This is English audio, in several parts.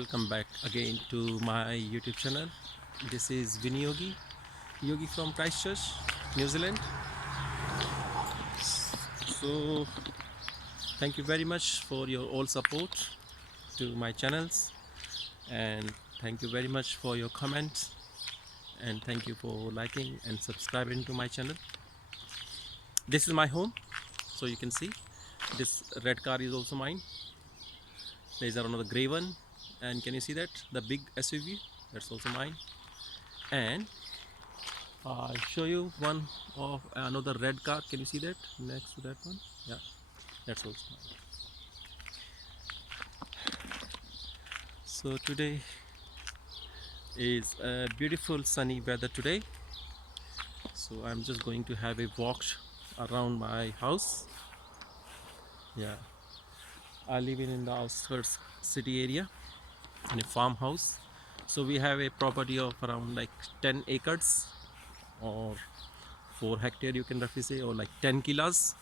Welcome back again to my YouTube channel. This is Vinny Yogi from Christchurch, New Zealand. So thank you very much for your all support to my channels, and thank you very much for your comments, and thank you for liking and subscribing to my channel. This is my home, so you can see this red car is also mine. There is another gray one, and can you see that the big SUV, that's also mine. And I'll show you one of another red car. Can you see that next to that one? Yeah, that's also mine. So today is a beautiful sunny weather today, so I'm just going to have a walk around my house. Yeah, I live in the outskirts city area in a farmhouse. So we have a property of around like 10 acres or 4 hectare, you can roughly say, or like 10 kilos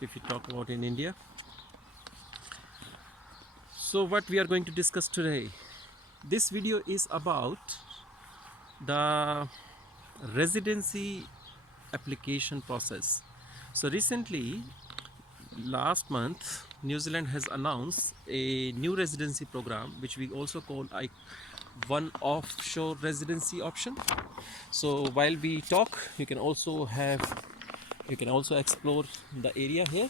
if you talk about in India. So what we are going to discuss today, this video is about the residency application process. So recently, last month, New Zealand has announced a new residency program, which we also call one offshore residency option. So while we talk, you can also explore the area here,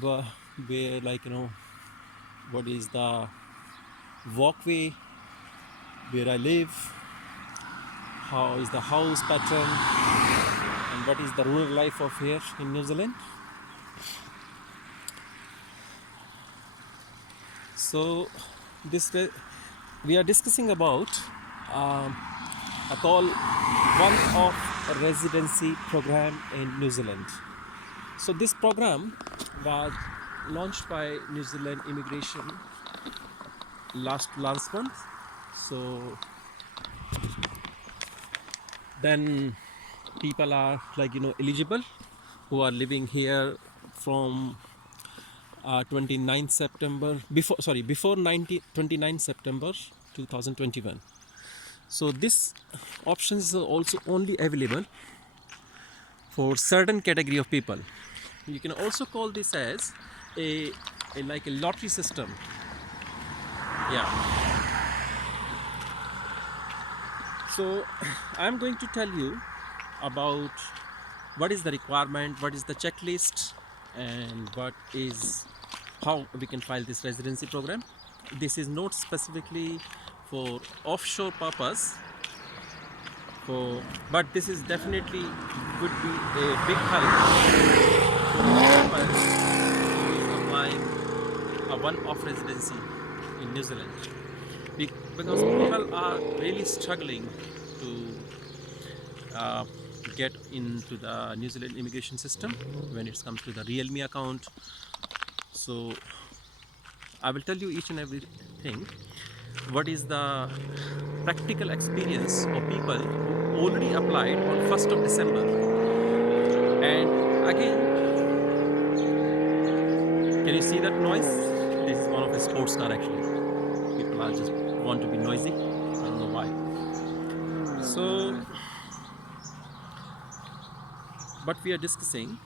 where what is the walkway where I live, how is the house pattern, and what is the rural life of here in New Zealand. So this we are discussing about a call one of residency program in New Zealand. So this program was launched by New Zealand Immigration last month. So then people are eligible who are living here from 29 September before 29 September 2021. So this option is also only available for certain category of people. You can also call this as a like a lottery system. Yeah. So I'm going to tell you about what is the requirement, what is the checklist, and how we can file this residency program. This is not specifically for offshore purpose, but this is definitely would be a big help for people who is applying a one-off residency in New Zealand, because people are really struggling to get into the New Zealand immigration system when it comes to the Realme account. So I will tell you each and everything. What is the practical experience of people who already applied on 1st of December? And again, can you see that noise? This is one of the sports car actually. People are just want to be noisy. I don't know why. So what we are discussing,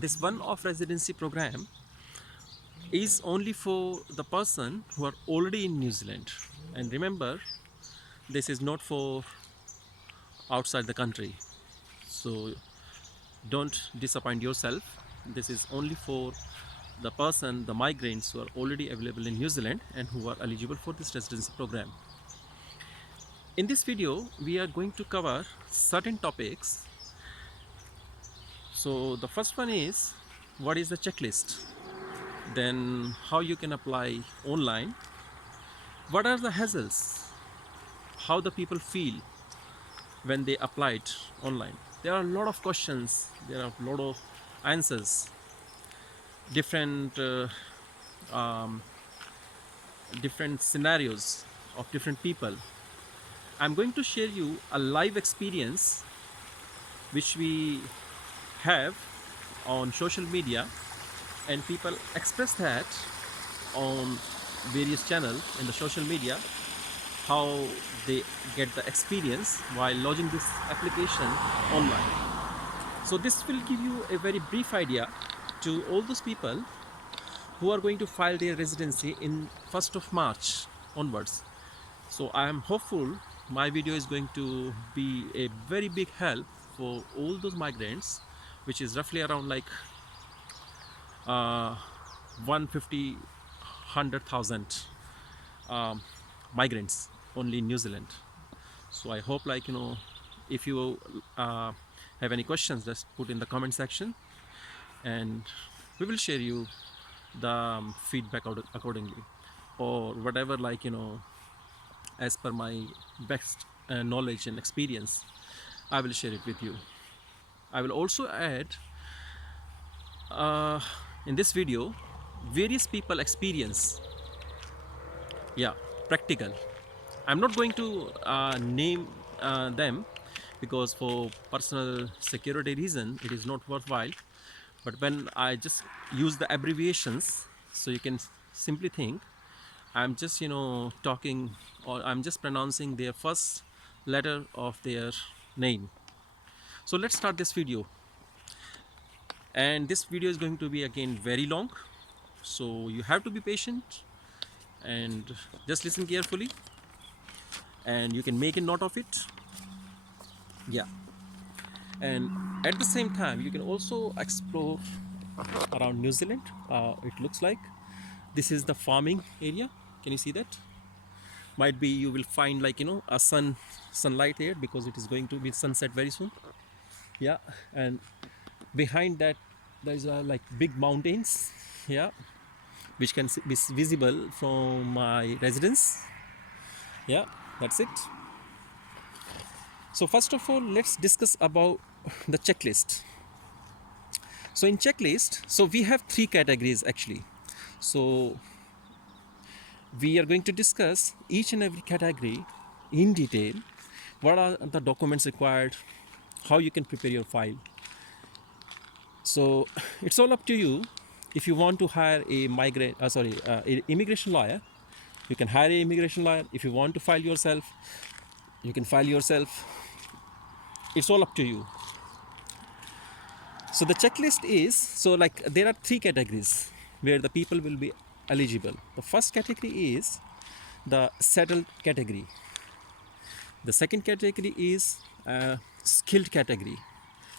this one-off residency program is only for the person who are already in New Zealand. And remember, this is not for outside the country. So don't disappoint yourself. This is only for the migrants who are already available in New Zealand and who are eligible for this residency program. In this video, we are going to cover certain topics. So the first one is, what is the checklist? Then how you can apply online. What are the hassles? How the people feel when they applied online. There are a lot of questions, there are a lot of answers, different different scenarios of different people. I'm going to share you a live experience which we have on social media, and people express that on various channels in the social media, how they get the experience while lodging this application online. So this will give you a very brief idea to all those people who are going to file their residency in 1st of March onwards. So I am hopeful my video is going to be a very big help for all those migrants, which is roughly around like 150 100,000 migrants only in New Zealand. So I hope, like, if you have any questions, just put in the comment section, and we will share you the feedback accordingly, or whatever, like, as per my best knowledge and experience, I will share it with you. I will also add in this video various people experience, practical. I'm not going to name them, because for personal security reason it is not worthwhile, but when I just use the abbreviations, so you can simply think I'm just talking, or I'm just pronouncing their first letter of their name. So let's start this video, and this video is going to be again very long, so you have to be patient and just listen carefully, and you can make a note of it. And at the same time you can also explore around New Zealand. It looks like this is the farming area. Can you see that? Might be you will find, like, a sunlight here, because it is going to be sunset very soon. And behind that there's like big mountains, which can be visible from my residence. That's it. So first of all, let's discuss about the checklist. So in checklist, so we have 3 categories actually. So we are going to discuss each and every category in detail. What are the documents required, how you can prepare your file. So it's all up to you. If you want to hire a immigration lawyer, you can hire an immigration lawyer. If you want to file yourself, you can file yourself. It's all up to you. So the checklist is, so like there are 3 categories where the people will be eligible. The first category is the settled category. The second category is a skilled category,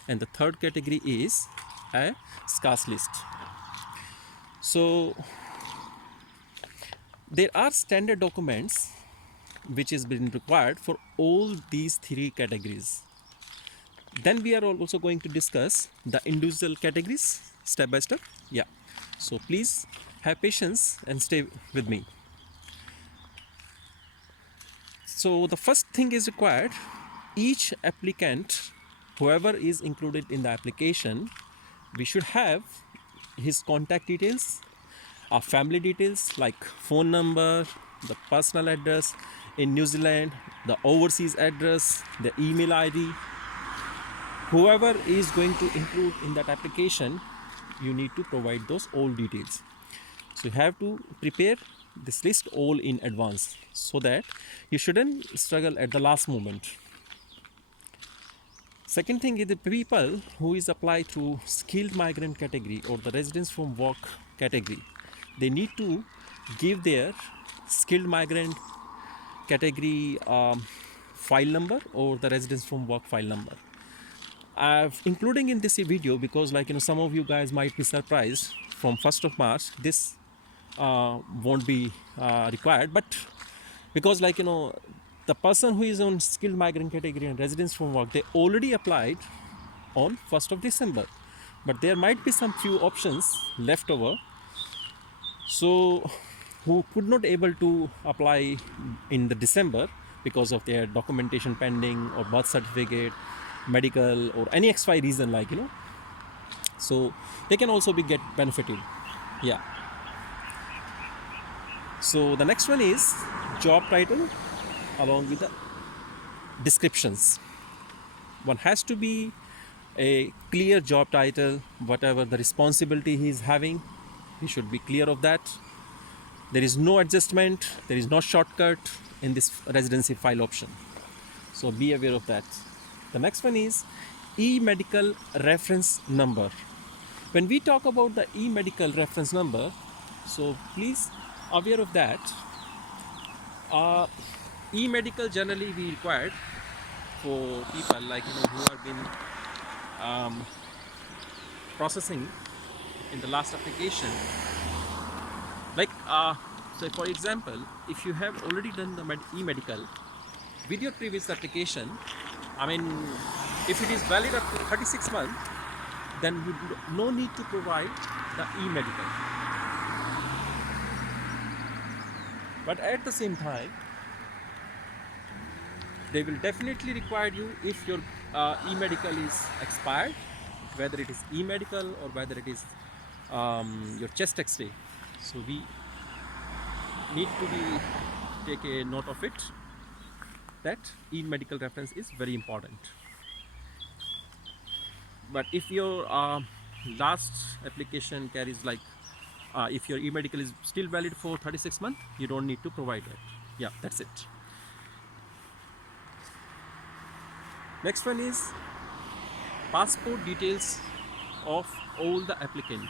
and the third category is a scarce list. So there are standard documents which is been required for all these 3 categories. Then we are also going to discuss the individual categories step by step. So please have patience and stay with me. So the first thing is required, each applicant, whoever is included in the application, we should have his contact details, our family details like phone number, the personal address in New Zealand, the overseas address, the email ID. Whoever is going to include in that application, you need to provide those all details. So you have to prepare this list all in advance, so that you shouldn't struggle at the last moment. Second thing is the people who is applied to skilled migrant category or the residence from work category, they need to give their skilled migrant category file number or the residence from work file number. I've including in this video because, like, some of you guys might be surprised from 1st of March this won't be required, but because, like, the person who is on skilled migrant category and residence from work, they already applied on 1st of December, but there might be some few options left over, so who could not able to apply in the December because of their documentation pending or birth certificate, medical, or any XY reason, like, so they can also be get benefited. So the next one is job title along with the descriptions. One has to be a clear job title, whatever the responsibility he is having, he should be clear of that. There is no adjustment, there is no shortcut in this residency file option. So be aware of that. The next one is e-medical reference number. When we talk about the e-medical reference number, so please aware of that. E-medical generally we required for people like who have been processing in the last application. Like so, for example, if you have already done the e-medical with your previous application, I mean, if it is valid up to 36 months, then you no need to provide the e-medical. But at the same time, they will definitely require you if your e-medical is expired, whether it is e-medical or whether it is your chest x-ray. So we need to take a note of it, that e-medical reference is very important. But if your last application carries like if your e-medical is still valid for 36 months, you don't need to provide that. Yeah, that's it. Next one is passport details of all the applicant,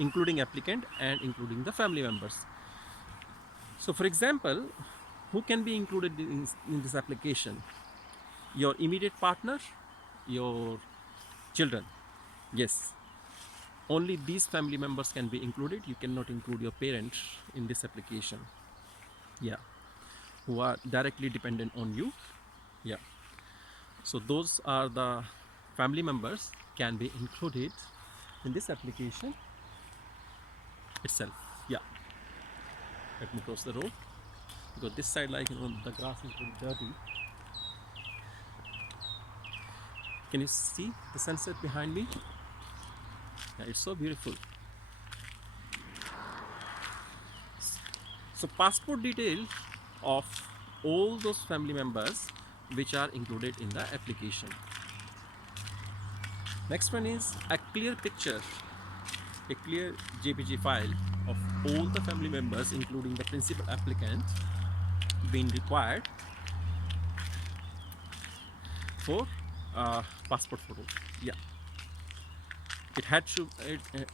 including applicant and including the family members. So for example, who can be included in this application? Your immediate partner, your children. Yes, only these family members can be included. You cannot include your parents in this application. Yeah, who are directly dependent on you. Yeah, so those are the family members can be included in this application itself. Yeah, let me cross the road because this side, like the grass is very dirty. Can you see the sunset behind me? Yeah, it's so beautiful. So passport detail of all those family members which are included in the application. Next one is a clear picture, a clear JPG file of all the family members including the principal applicant being required for passport photo. Yeah, it had to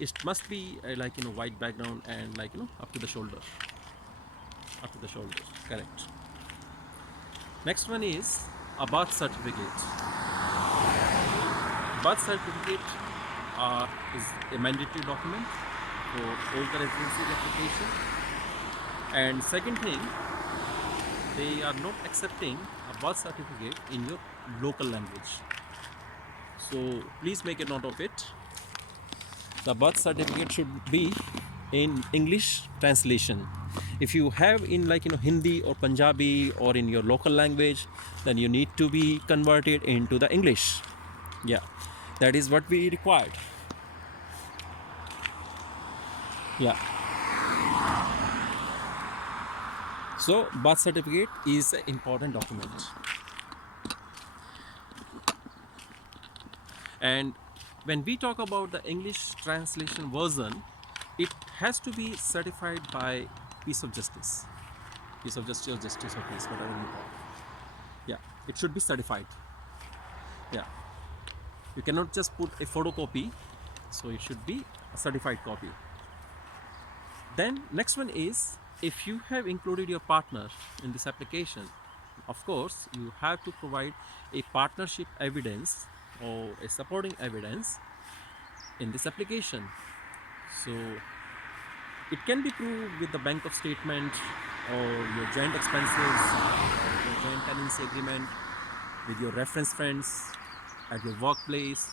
it must be like white background and like up to the shoulder, correct. Next one is a birth certificate. Birth certificate is a mandatory document for all the residency application. And second thing, they are not accepting a birth certificate in your local language. So please make a note of it. The birth certificate should be in English translation. If you have in like Hindi or Punjabi or in your local language, then you need to be converted into the English. Yeah, that is what we required. Yeah. So birth certificate is an important document. And when we talk about the English translation version, it has to be certified by Peace of Justice or Justice of Peace, whatever you call it. Yeah, it should be certified. Yeah, you cannot just put a photocopy, so it should be a certified copy. Then next one is, if you have included your partner in this application, of course you have to provide a partnership evidence or a supporting evidence in this application. So it can be proved with the bank of statement or your joint expenses, or your joint tenancy agreement with your reference friends at your workplace,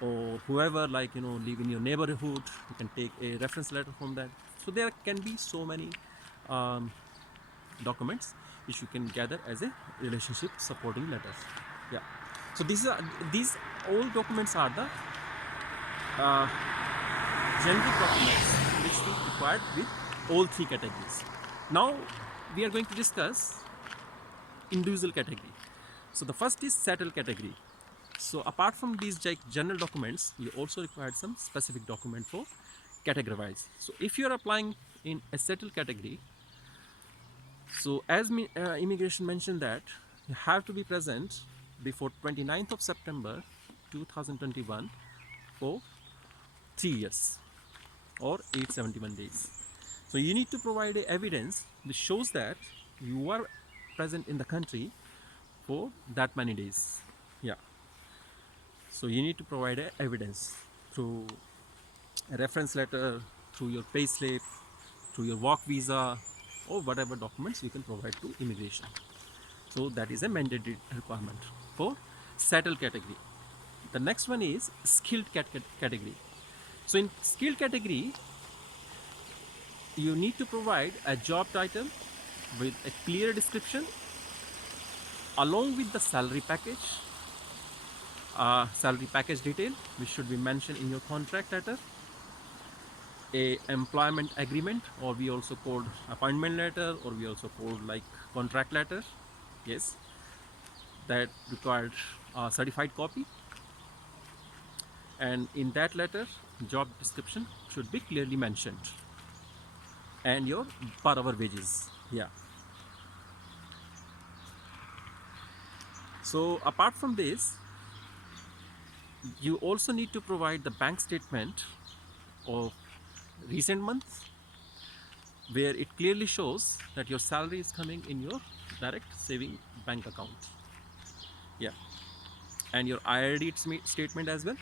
or whoever live in your neighborhood. You can take a reference letter from that. So there can be so many documents which you can gather as a relationship supporting letters. Yeah. So these all documents are the generic documents which we required with all three categories. Now we are going to discuss individual category. So the first is settled category. So apart from these general documents, you also required some specific document for category wise. So if you are applying in a settled category, so as immigration mentioned that you have to be present before 29th of September 2021 for 3 years or 871 days. So you need to provide a evidence which shows that you are present in the country for that many days. Yeah. So you need to provide a evidence through a reference letter, through your payslip, through your work visa, or whatever documents you can provide to immigration. So that is a mandatory requirement for settled category. The next one is skilled category. So in skilled category, you need to provide a job title with a clear description along with the salary package detail which should be mentioned in your contract letter, a employment agreement, or we also called appointment letter, or we also called like contract letter, yes, that required a certified copy, and in that letter job description should be clearly mentioned, and your per hour wages. Yeah. So apart from this, you also need to provide the bank statement of recent months where it clearly shows that your salary is coming in your direct saving bank account. Yeah. And your IRD statement as well,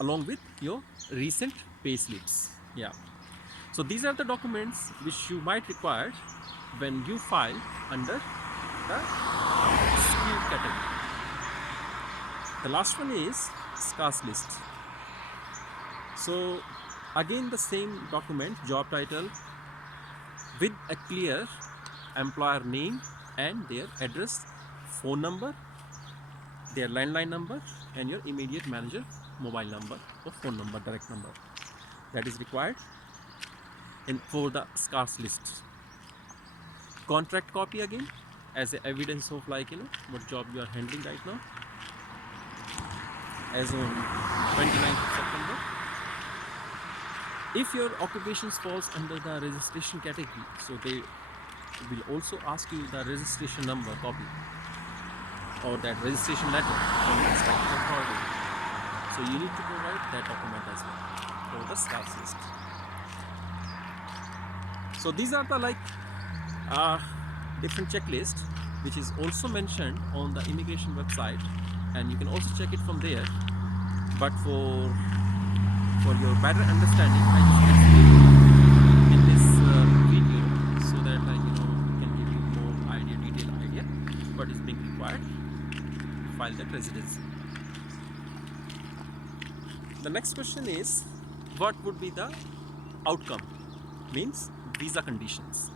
along with your recent pay slips. Yeah. So these are the documents which you might require when you file under the skilled category. The last one is scarce list. So again the same document, job title with a clear employer name and their address, phone number, their landline number, and your immediate manager mobile number or phone number, direct number, that is required for the scarce list. Contract copy again as a evidence of like what job you are handling right now as on 29th of September. If your occupations falls under the registration category, so they will also ask you the registration number copy or that registration letter from the statutory authority. So you need to provide that document as well for the scarce list. So these are the like different checklist which is also mentioned on the immigration website, and you can also check it from there. But for your better understanding, I just explained in this video so that can give you more detailed idea what is being required to file that residency. The next question is, what would be the outcome? Means visa conditions.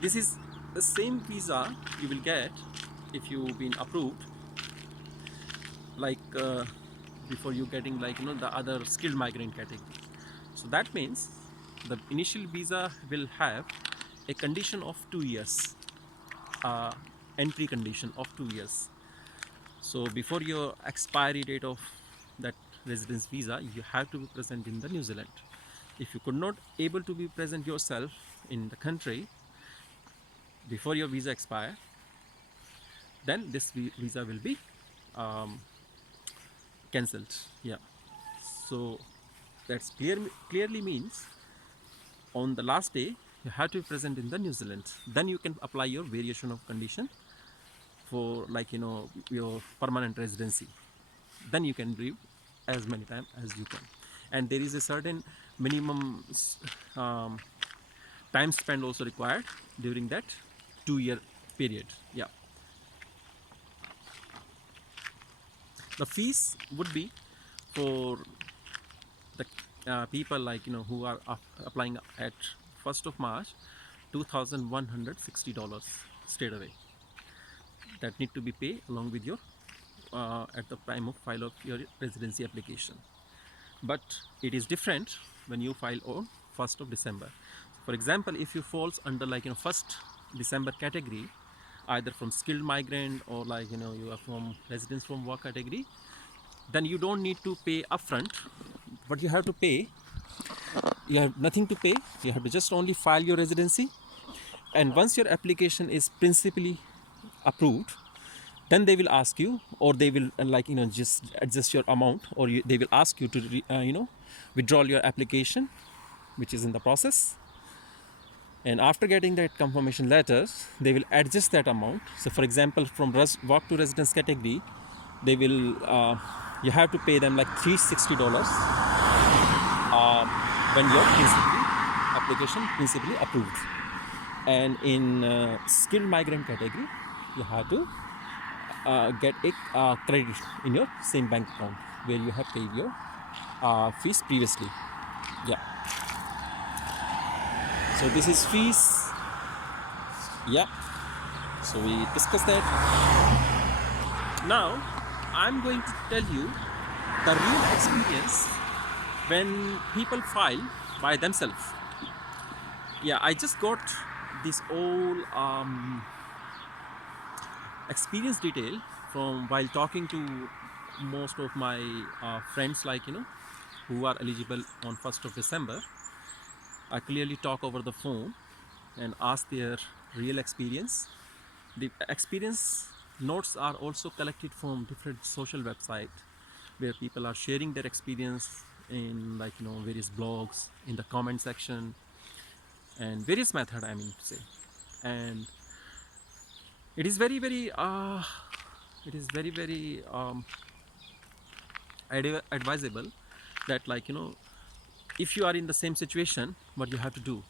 This is the same visa you will get if you've been approved, like before you getting the other skilled migrant category. So that means the initial visa will have a condition of 2 years, entry condition of 2 years. So before your expiry date of that residence visa, you have to be present in the New Zealand. If you could not able to be present yourself in the country before your visa expire, then this visa will be cancelled. Yeah. So that's clearly means on the last day you have to be present in the New Zealand. Then you can apply your variation of condition for your permanent residency. Then you can leave as many times as you can, and there is a certain minimum time spent also required during that 2-year period. Yeah. The fees would be for the people who are applying at 1st of March, $2,160 straight away. That need to be paid along with your at the time of file of your residency application. But it is different when you file on 1st of December. For example, if you falls under 1st December category, either from skilled migrant or like you are from residents from work category, then you don't need to pay upfront. What you have to pay, you have nothing to pay. You have to just only file your residency, and once your application is principally approved, then they will ask you, or they will just adjust your amount, or they will ask you to withdraw your application, which is in the process. And after getting that confirmation letters, they will adjust that amount. So for example, from work to residence category, they will you have to pay them like $360 when your application principally approved. And in skilled migrant category, you have to get a credit in your same bank account where you have paid your fees previously. Yeah. So this is fees. Yeah. So we discussed that. Now I'm going to tell you the real experience when people file by themselves. Yeah, I just got this whole experience detail from while talking to most of my friends, who are eligible on 1st of December. I clearly talk over the phone and ask their real experience. The experience notes are also collected from different social websites where people are sharing their experience in various blogs, in the comment section, and various method, I mean to say. And it is very very advisable that if you are in the same situation, what you have to do.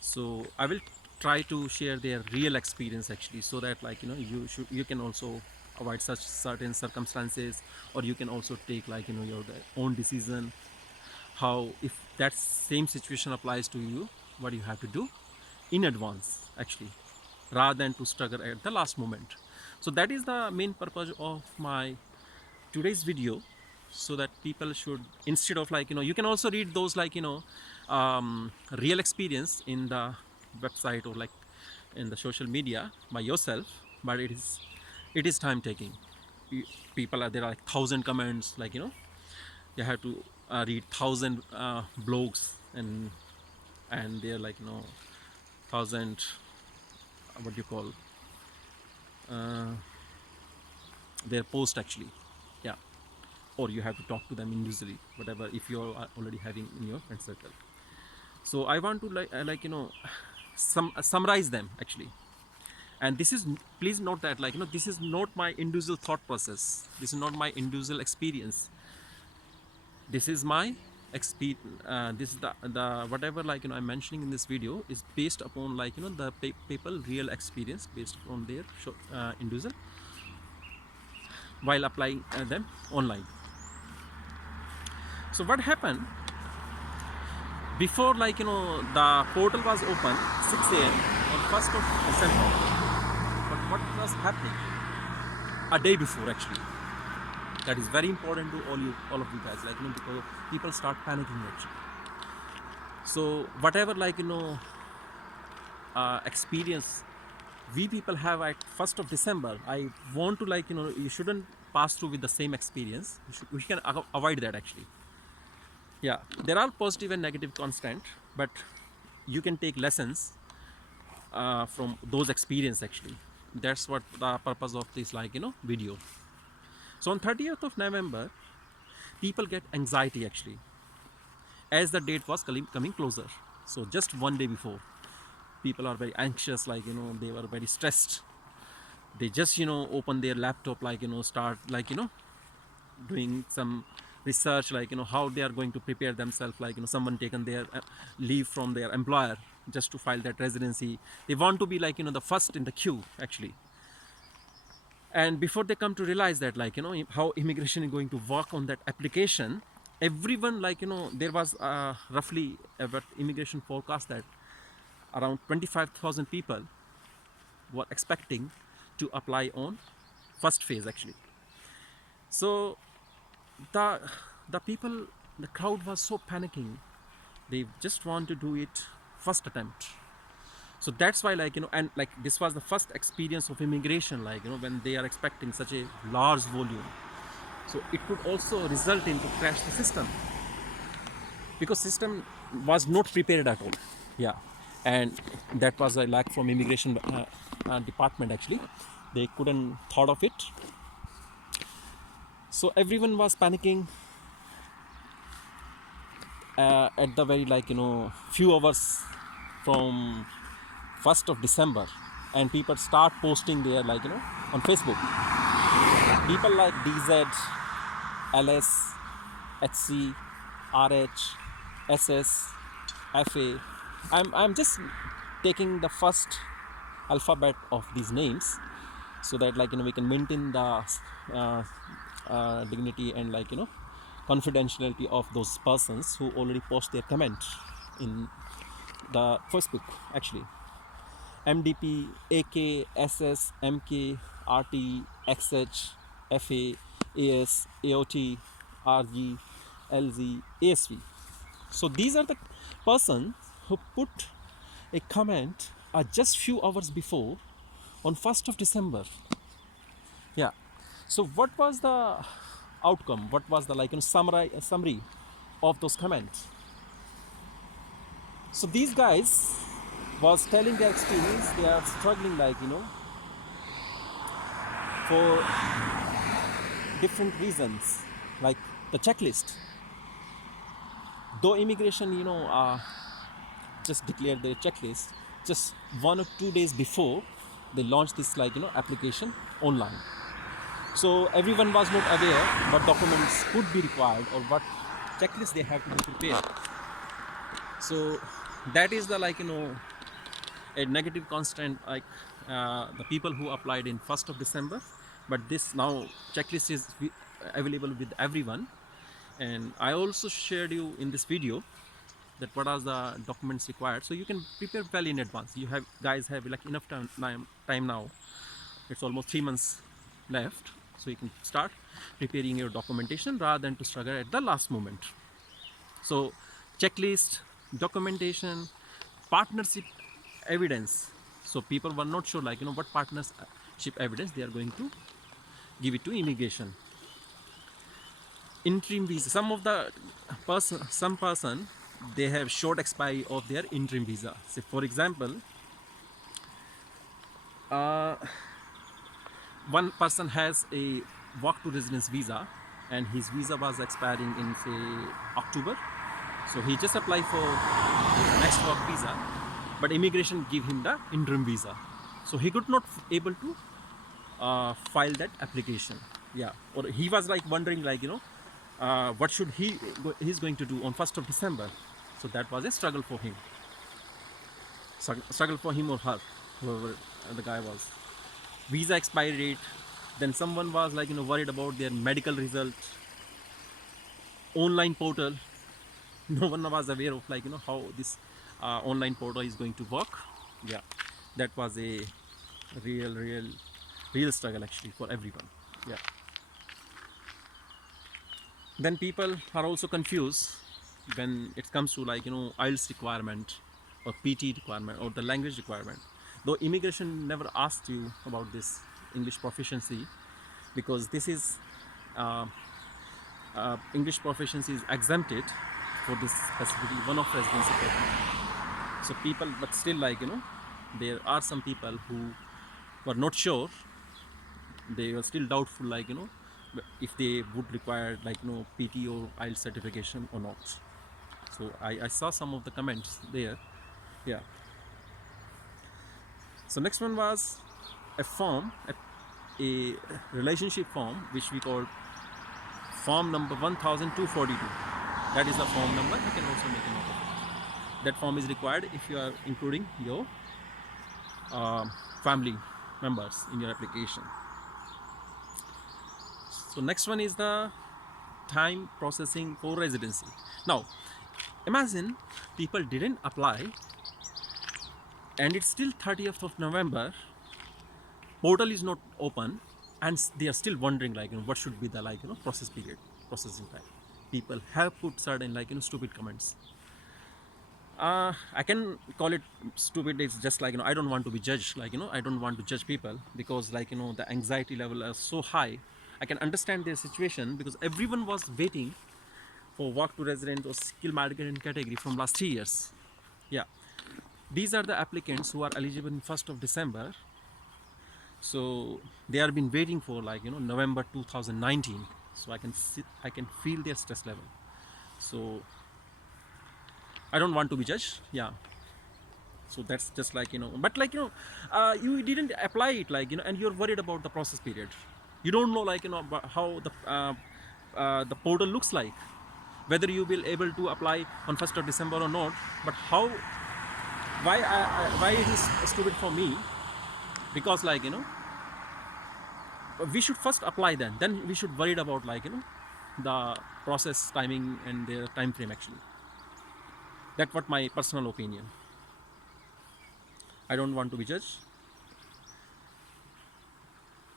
So I will try to share their real experience actually, so that you can also avoid such certain circumstances, or you can also take your own decision, how if that same situation applies to you, what you have to do in advance actually, rather than to struggle at the last moment. So that is the main purpose of my today's video, so that people should, instead of you can also read those real experience in the website or in the social media by yourself, but it is time taking. People are there are 1,000 comments, you have to read 1,000 blogs, and they're 1,000 what do you call their post actually. Yeah. Or you have to talk to them individually, whatever, if you are already having in your friend circle. So I want to summarize them actually. And this is, please note that this is not my individual thought process, this is not my individual experience, this is my experience. This is the whatever I'm mentioning in this video is based upon the people real experience, based on their individual, while applying them online. So what happened before the portal was open 6 a.m. on 1st of December, but what was happening a day before actually, that is very important to all of you guys, because people start panicking actually. So whatever experience we people have at 1st of December, I want to you shouldn't pass through with the same experience. We can avoid that actually. Yeah, there are positive and negative constant, but you can take lessons from those experience actually. That's what the purpose of this video. So on 30th of November, people get anxiety actually, as the date was coming closer. So just one day before, people are very anxious, they were very stressed. They just open their laptop, start doing some research, how they are going to prepare themselves, someone taken their leave from their employer just to file that residency. They want to be the first in the queue actually. And before they come to realize that how immigration is going to work on that application, everyone there was roughly about immigration forecast that around 25,000 people were expecting to apply on first phase actually. So the people, the crowd was so panicking, they just want to do it first attempt. So that's why, like, and like this was the first experience of immigration, like, when they are expecting such a large volume. So it could also result into crash the system, because system was not prepared at all. Yeah. And that was a lack from immigration department actually. They couldn't thought of it. So everyone was panicking at the very, like, few hours from 1st of December, and people start posting there, like, on Facebook. People like DZ, LS, HC, RH, SS, FA. I'm just taking the first alphabet of these names, so that, like, we can maintain the dignity and, like, confidentiality of those persons who already post their comment in the Facebook actually. MDP, AK, SS, MK, RT, XH, FA, AS, AOT, RG, LZ, ASV. So these are the persons who put a comment just few hours before on 1st of December. Yeah. So what was the outcome? What was the, like, summary of those comments? So these guys was telling their experience. They are struggling, like, for different reasons, like the checklist. Though immigration, just declared their checklist just 1 or 2 days before they launched this, like, application online. So everyone was not aware what documents could be required or what checklist they have to be prepared. So that is the, like, a negative constant, like, the people who applied in 1st of December, but this now checklist is available with everyone. And I also shared you in this video that what are the documents required, so you can prepare well in advance. You have guys have, like, enough time now. It's almost 3 months left, so you can start preparing your documentation rather than to struggle at the last moment. So checklist, documentation, partnership evidence. So people were not sure, like, what partnership evidence they are going to give it to immigration. Interim visa. Some of the some person, they have short expiry of their interim visa. So for example, one person has a work to residence visa, and his visa was expiring in, say, October. So he just applied for his next work visa, but immigration give him the interim visa. So he could not able to file that application. Yeah. Or he was, like, wondering, like, what should he's going to do on 1st of December. So that was a struggle for him. Struggle for him or her, whoever the guy was. Visa expiry date. Then someone was, like, worried about their medical result. Online portal. No one was aware of, like, how this online portal is going to work. Yeah, that was a real struggle actually for everyone. Yeah. Then people are also confused when it comes to, like, IELTS requirement or PT requirement or the language requirement. Though immigration never asked you about this English proficiency, because this is English proficiency is exempted for this specifically one of residency program. So people, but still, like, there are some people who were not sure. They were still doubtful, like, if they would require, like, PT or IELTS certification or not. So I saw some of the comments there. Yeah. So next one was a form, a relationship form, which we called form number 1242. That is the form number. You can also make a note of it. That form is required if you are including your family members in your application. So next one is the time processing for residency. Now imagine people didn't apply and it's still 30th of November, portal is not open, and they are still wondering, like, what should be the, like, processing time. People have put certain, like, stupid comments. I can call it stupid. It's just like, I don't want to be judged. Like, I don't want to judge people because, like, the anxiety level is so high. I can understand their situation because everyone was waiting for walk to resident or skill migrant category from last 3 years. Yeah, these are the applicants who are eligible in 1st of December. So they are been waiting for, like, November 2019. So I can feel their stress level. So I don't want to be judged. Yeah. So that's just like, but like, you didn't apply it, like, and you're worried about the process period. You don't know, like, how the portal looks like, whether you will able to apply on 1st of December or not. But how, why it is stupid for me? Because, like, we should first apply, then we should worried about, like, the process timing and the time frame actually. That's what my personal opinion. I don't want to be judged.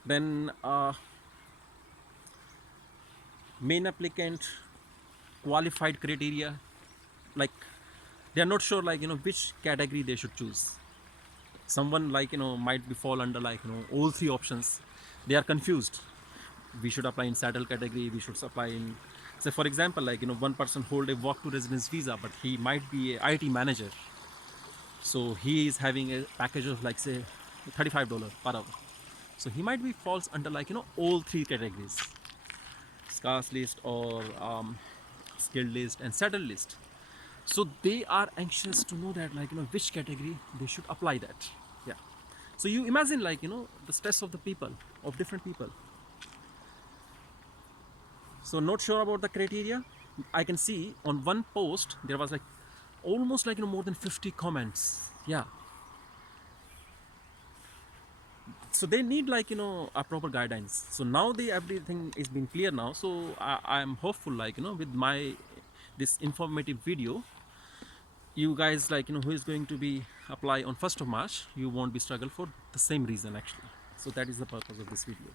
Then main applicant qualified criteria, like, they are not sure, like, which category they should choose. Someone, like, might be fall under, like, all three options. They are confused. We should apply in saddle category, we should apply in, say for example, like, one person hold a walk to residence visa, but he might be a IT manager, so he is having a package of, like, say $35 per hour. So he might be falls under, like, all three categories: scarce list or skilled list and settled list. So they are anxious to know that, like, which category they should apply that. Yeah. So you imagine, like, the stress of the people, of different people. So not sure about the criteria. I can see on one post there was, like, almost, like, more than 50 comments. Yeah. So they need, like, a proper guidelines. So now everything is been clear now. So I am hopeful, like, with my this informative video, you guys, like, who is going to be apply on 1st of March, you won't be struggle for the same reason actually. So that is the purpose of this video.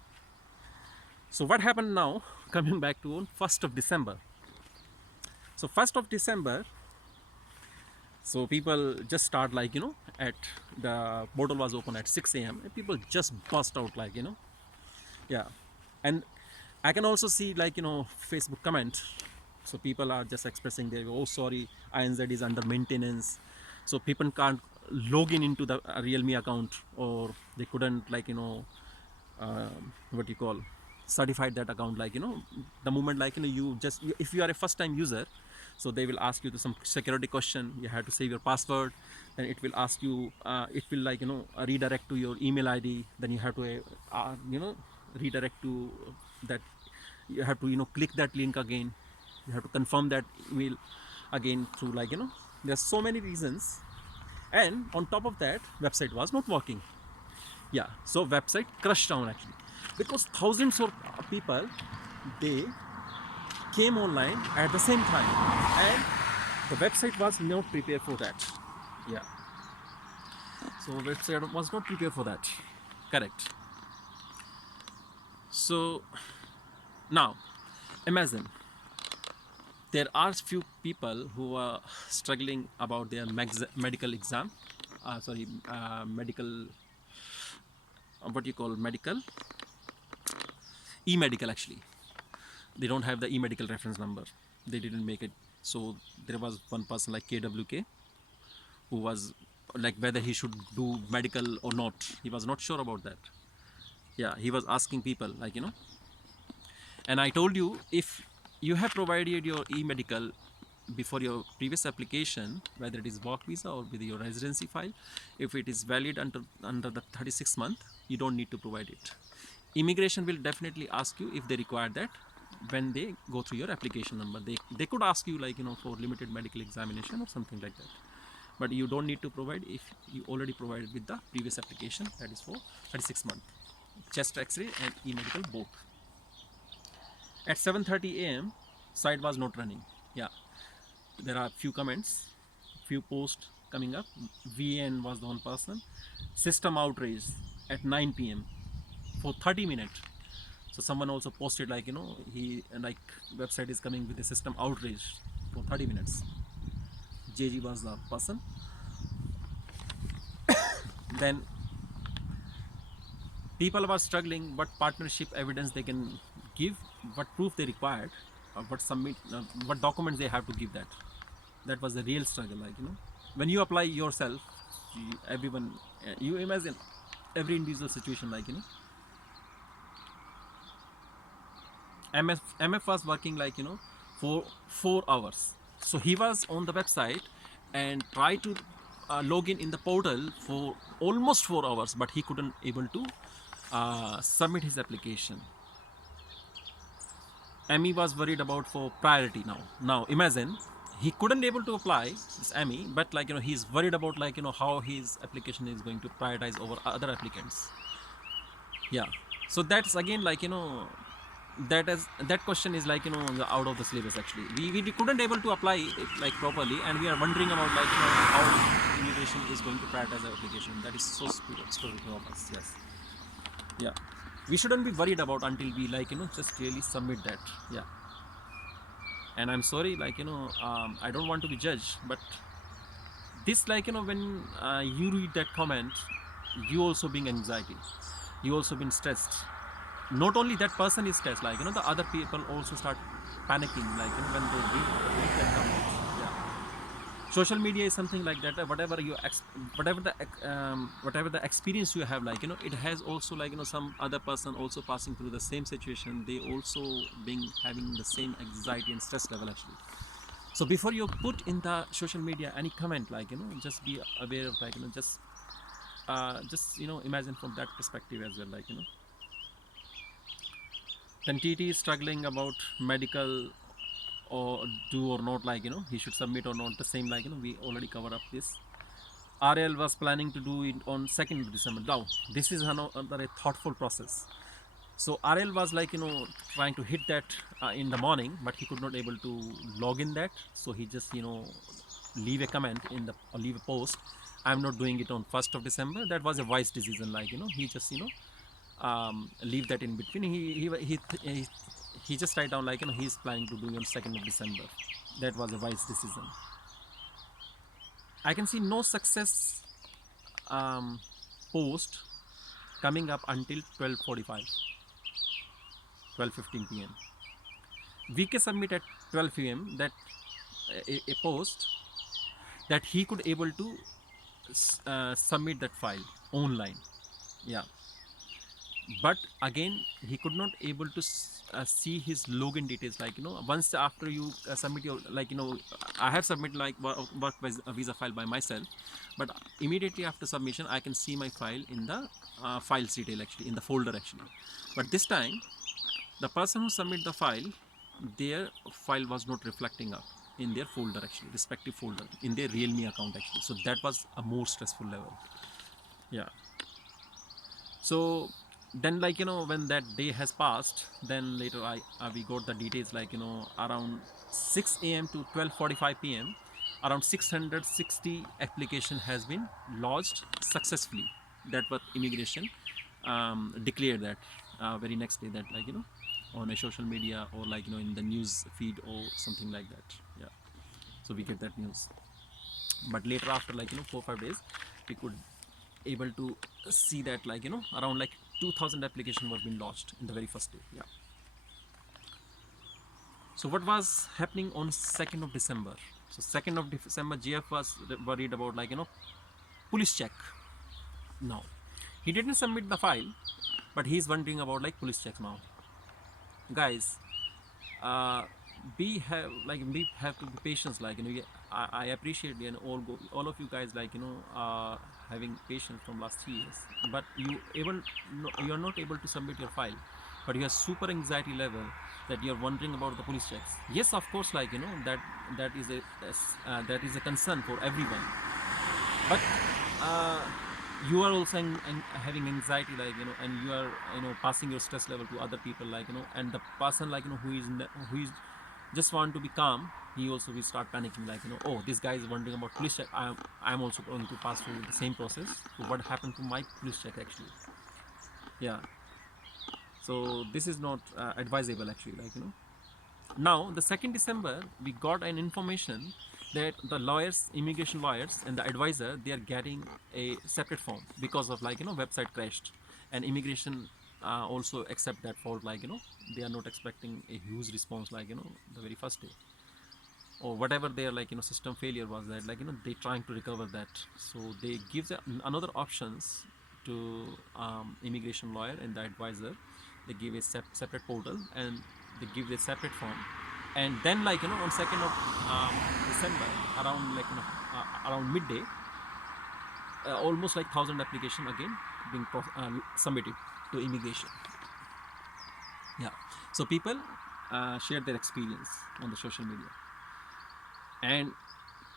So what happened now, coming back to on 1st of December. So 1st of December, so people just start, like, at the portal was open at 6 a.m. and people just bust out, like, yeah. And I can also see, like, Facebook comment. So people are just expressing their, oh sorry, INZ is under maintenance, so people can't log in into the Realme account, or they couldn't, like, what you call, certified that account, like, the moment, like, you just, if you are a first time user, so they will ask you to some security question, you have to save your password, then it will ask you, it will, like, redirect to your email ID, then you have to redirect to that, you have to, click that link again, you have to confirm that email again through, like, there's so many reasons. And on top of that, website was not working. Yeah, so website crushed down actually, because thousands of people, they came online at the same time, and the website was not prepared for that. Yeah, so website was not prepared for that. Correct. So now imagine there are few people who are struggling about their medical exam, medical, what you call, medical, e-medical actually. They don't have the e-medical reference number, they didn't make it. So there was one person like KWK who was like whether he should do medical or not, he was not sure about that. Yeah, he was asking people, like, and I told you, if you have provided your e-medical before your previous application, whether it is work visa or with your residency file, if it is valid under the 36th month, you don't need to provide it. Immigration will definitely ask you if they require that when they go through your application number. They could ask you, like, for limited medical examination or something like that, but you don't need to provide if you already provided with the previous application, that is for 36 months, chest x-ray and e-medical both. At 7:30 a.m. site was not running. Yeah, there are few comments, few posts coming up. VN was the one person. System outrage at 9 p.m. for 30 minutes. So someone also posted, like, he, like, website is coming with a system outrage for 30 minutes. JG was the person. Then people were struggling what partnership evidence they can give, what proof they required, what documents they have to give. That was the real struggle, like, when you apply yourself, everyone, you imagine every individual situation, like, MF was working, like, for 4 hours. So he was on the website and tried to log in the portal for almost 4 hours, but he couldn't able to submit his application. Emmy was worried about for priority now. Now imagine he couldn't able to apply this Emmy, but, like, he's worried about, like, how his application is going to prioritize over other applicants. Yeah. So that's again, like, that question is, like, out of the syllabus actually. We couldn't able to apply it, like, properly, and we are wondering about, like, how immigration is going to prioritize our application. That is so stupid of us. Yes. Yeah. We shouldn't be worried about until we, like, just really submit that. Yeah. And I'm sorry, like, I don't want to be judged, but this, like, when you read that comment, you also being anxiety, you also been stressed. Not only that person is stressed, like, the other people also start panicking, like, when they read that comment. Yeah. Social media is something like that. Whatever whatever the experience you have, like, it has also, like, some other person also passing through the same situation. They also being having the same anxiety and stress level actually. So before you put in the social media any comment, like, just be aware of, like, just imagine from that perspective as well, like, then TT is struggling about medical or do or not, like, he should submit or not. The same, like, we already covered up this. RL was planning to do it on 2nd of December. Now this is another thoughtful process. So RL was, like, trying to hit that in the morning, but he could not able to log in that. So he just, leave a comment in the, or leave a post, I'm not doing it on 1st of December. That was a wise decision, like, he just, leave that in between. He just write down, like, he's planning to do it on 2nd of December. That was a wise decision. I can see no success post coming up until 12:45, 12:15 p.m. VK submit at 12 p.m. that a post that he could able to submit that file online. Yeah. But again, he could not able to see his login details, like, once after you submit your, like, I have submitted, like, work visa file by myself, but immediately after submission I can see my file in the files detail actually, in the folder actually. But this time the person who submit the file, their file was not reflecting up in their folder actually, respective folder in their Realme account actually. So that was a more stressful level. Yeah. So then, like, when that day has passed, then later we got the details, like, around 6 a.m. to 12:45 p.m. around 660 application has been lodged successfully. That was immigration declared that very next day, that, like, on a social media, or, like, in the news feed or something like that. Yeah. So we get that news, but later after, like, 4-5 days, we could able to see that, like, around, like, 2000 application was being launched in the very first day. Yeah. So what was happening on 2nd of December? So 2nd of December, GF was worried about, like, police check. No, he didn't submit the file, but he's wondering about, like, police check now. Guys, uh, we have to be patient, like, I appreciate, all of you guys, like, having patience from last 3 years, but you are not able to submit your file, but you have super anxiety level that you are wondering about the police checks. Yes, of course, like, that is a concern for everyone, but you are also having anxiety, like, and you are, passing your stress level to other people, like, and the person, like, who is just want to be calm, he also will start panicking, like, oh, this guy is wondering about police check, I'm also going to pass through the same process. So what happened to my police check actually? Yeah. So this is not advisable actually, like, now the 2nd December we got an information that the lawyers, immigration lawyers, and the advisor, they are getting a separate form because of website crashed, and immigration also accept that fault, they are not expecting a huge response the very first day, or whatever their system failure was, that they trying to recover that. So they give another options to immigration lawyer and the advisor. They give a separate portal, and they give a separate form, and then on 2nd of December, around around midday, almost like 1,000 application again being submitted to immigration. Yeah, so people share their experience on the social media. And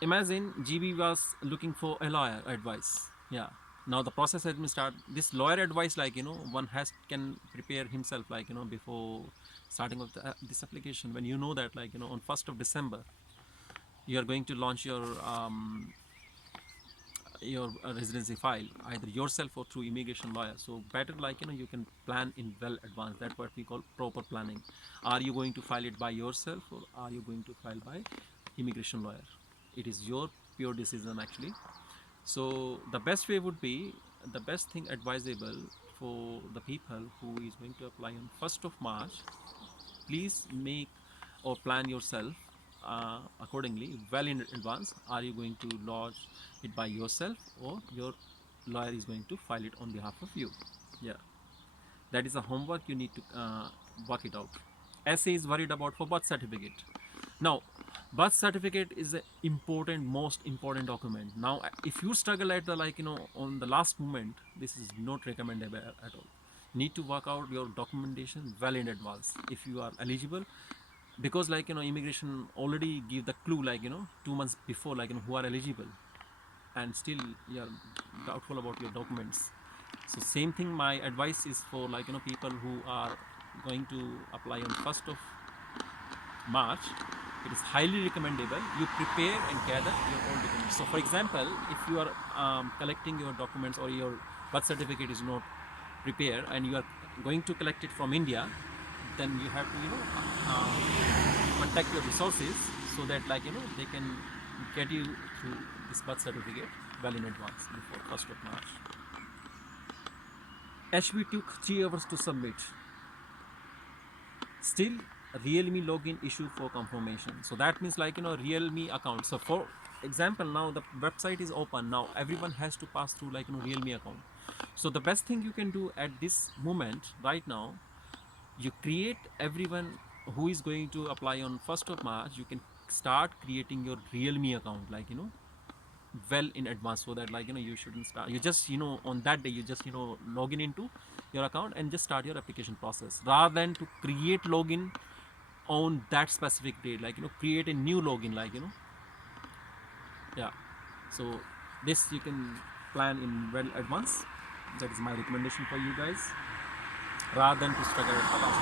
imagine GB was looking for a lawyer advice. Yeah. Now the process has been started. This lawyer advice, one can prepare himself, before starting of this application. When you know that, on 1st of December, you are going to launch your residency file, either yourself or through immigration lawyer. So better, you can plan in well advance. That's what we call proper planning. Are you going to file it by yourself, or are you going to file by immigration lawyer? It is your pure decision actually. So the best way would be, the best thing advisable for the people who is going to apply on 1st of March, please make or plan yourself accordingly well in advance. Are you going to lodge it by yourself, or your lawyer is going to file it on behalf of you? Yeah, that is a homework you need to work it out. SA is worried about for birth certificate. Now birth certificate is the most important document. Now if you struggle at the on the last moment, this is not recommendable at all. Need to work out your documentation well in advance if you are eligible, because immigration already give the clue 2 months before who are eligible, and still you are doubtful about your documents. So same thing, my advice is for people who are going to apply on 1st of March. It is highly recommendable you prepare and gather your own documents. So for example, if you are collecting your documents, or your birth certificate is not prepared, and you are going to collect it from India, then you have to contact your resources, so that they can get you through this birth certificate well in advance before 1st of March. HB took 3 hours to submit. Still Realme login issue for confirmation. So that means Realme account. So for example, now the website is open. Now everyone has to pass through Realme account. So the best thing you can do at this moment right now, you create everyone who is going to apply on 1st of March, you can start creating your Realme account well in advance, so that you shouldn't start, you just on that day you just log in into your account and just start your application process, rather than to create login on that specific date, create a new login yeah. So this you can plan in well advance. That is my recommendation for you guys, rather than to struggle at the last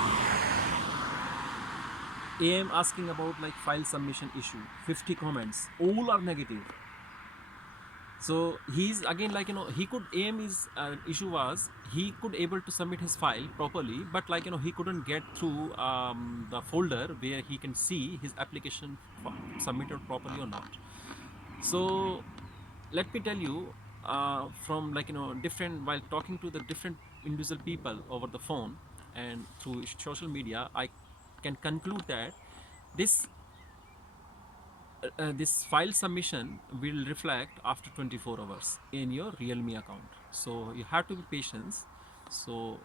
minute. AM asking about file submission issue, 50 comments, all are negative. So he's again he could, AM is issue was he could able to submit his file properly, but he couldn't get through the folder where he can see his application submitted properly or not. So let me tell you, from different, while talking to the different individual people over the phone and through social media, I can conclude that this this file submission will reflect after 24 hours in your Realme account. So you have to be patient. So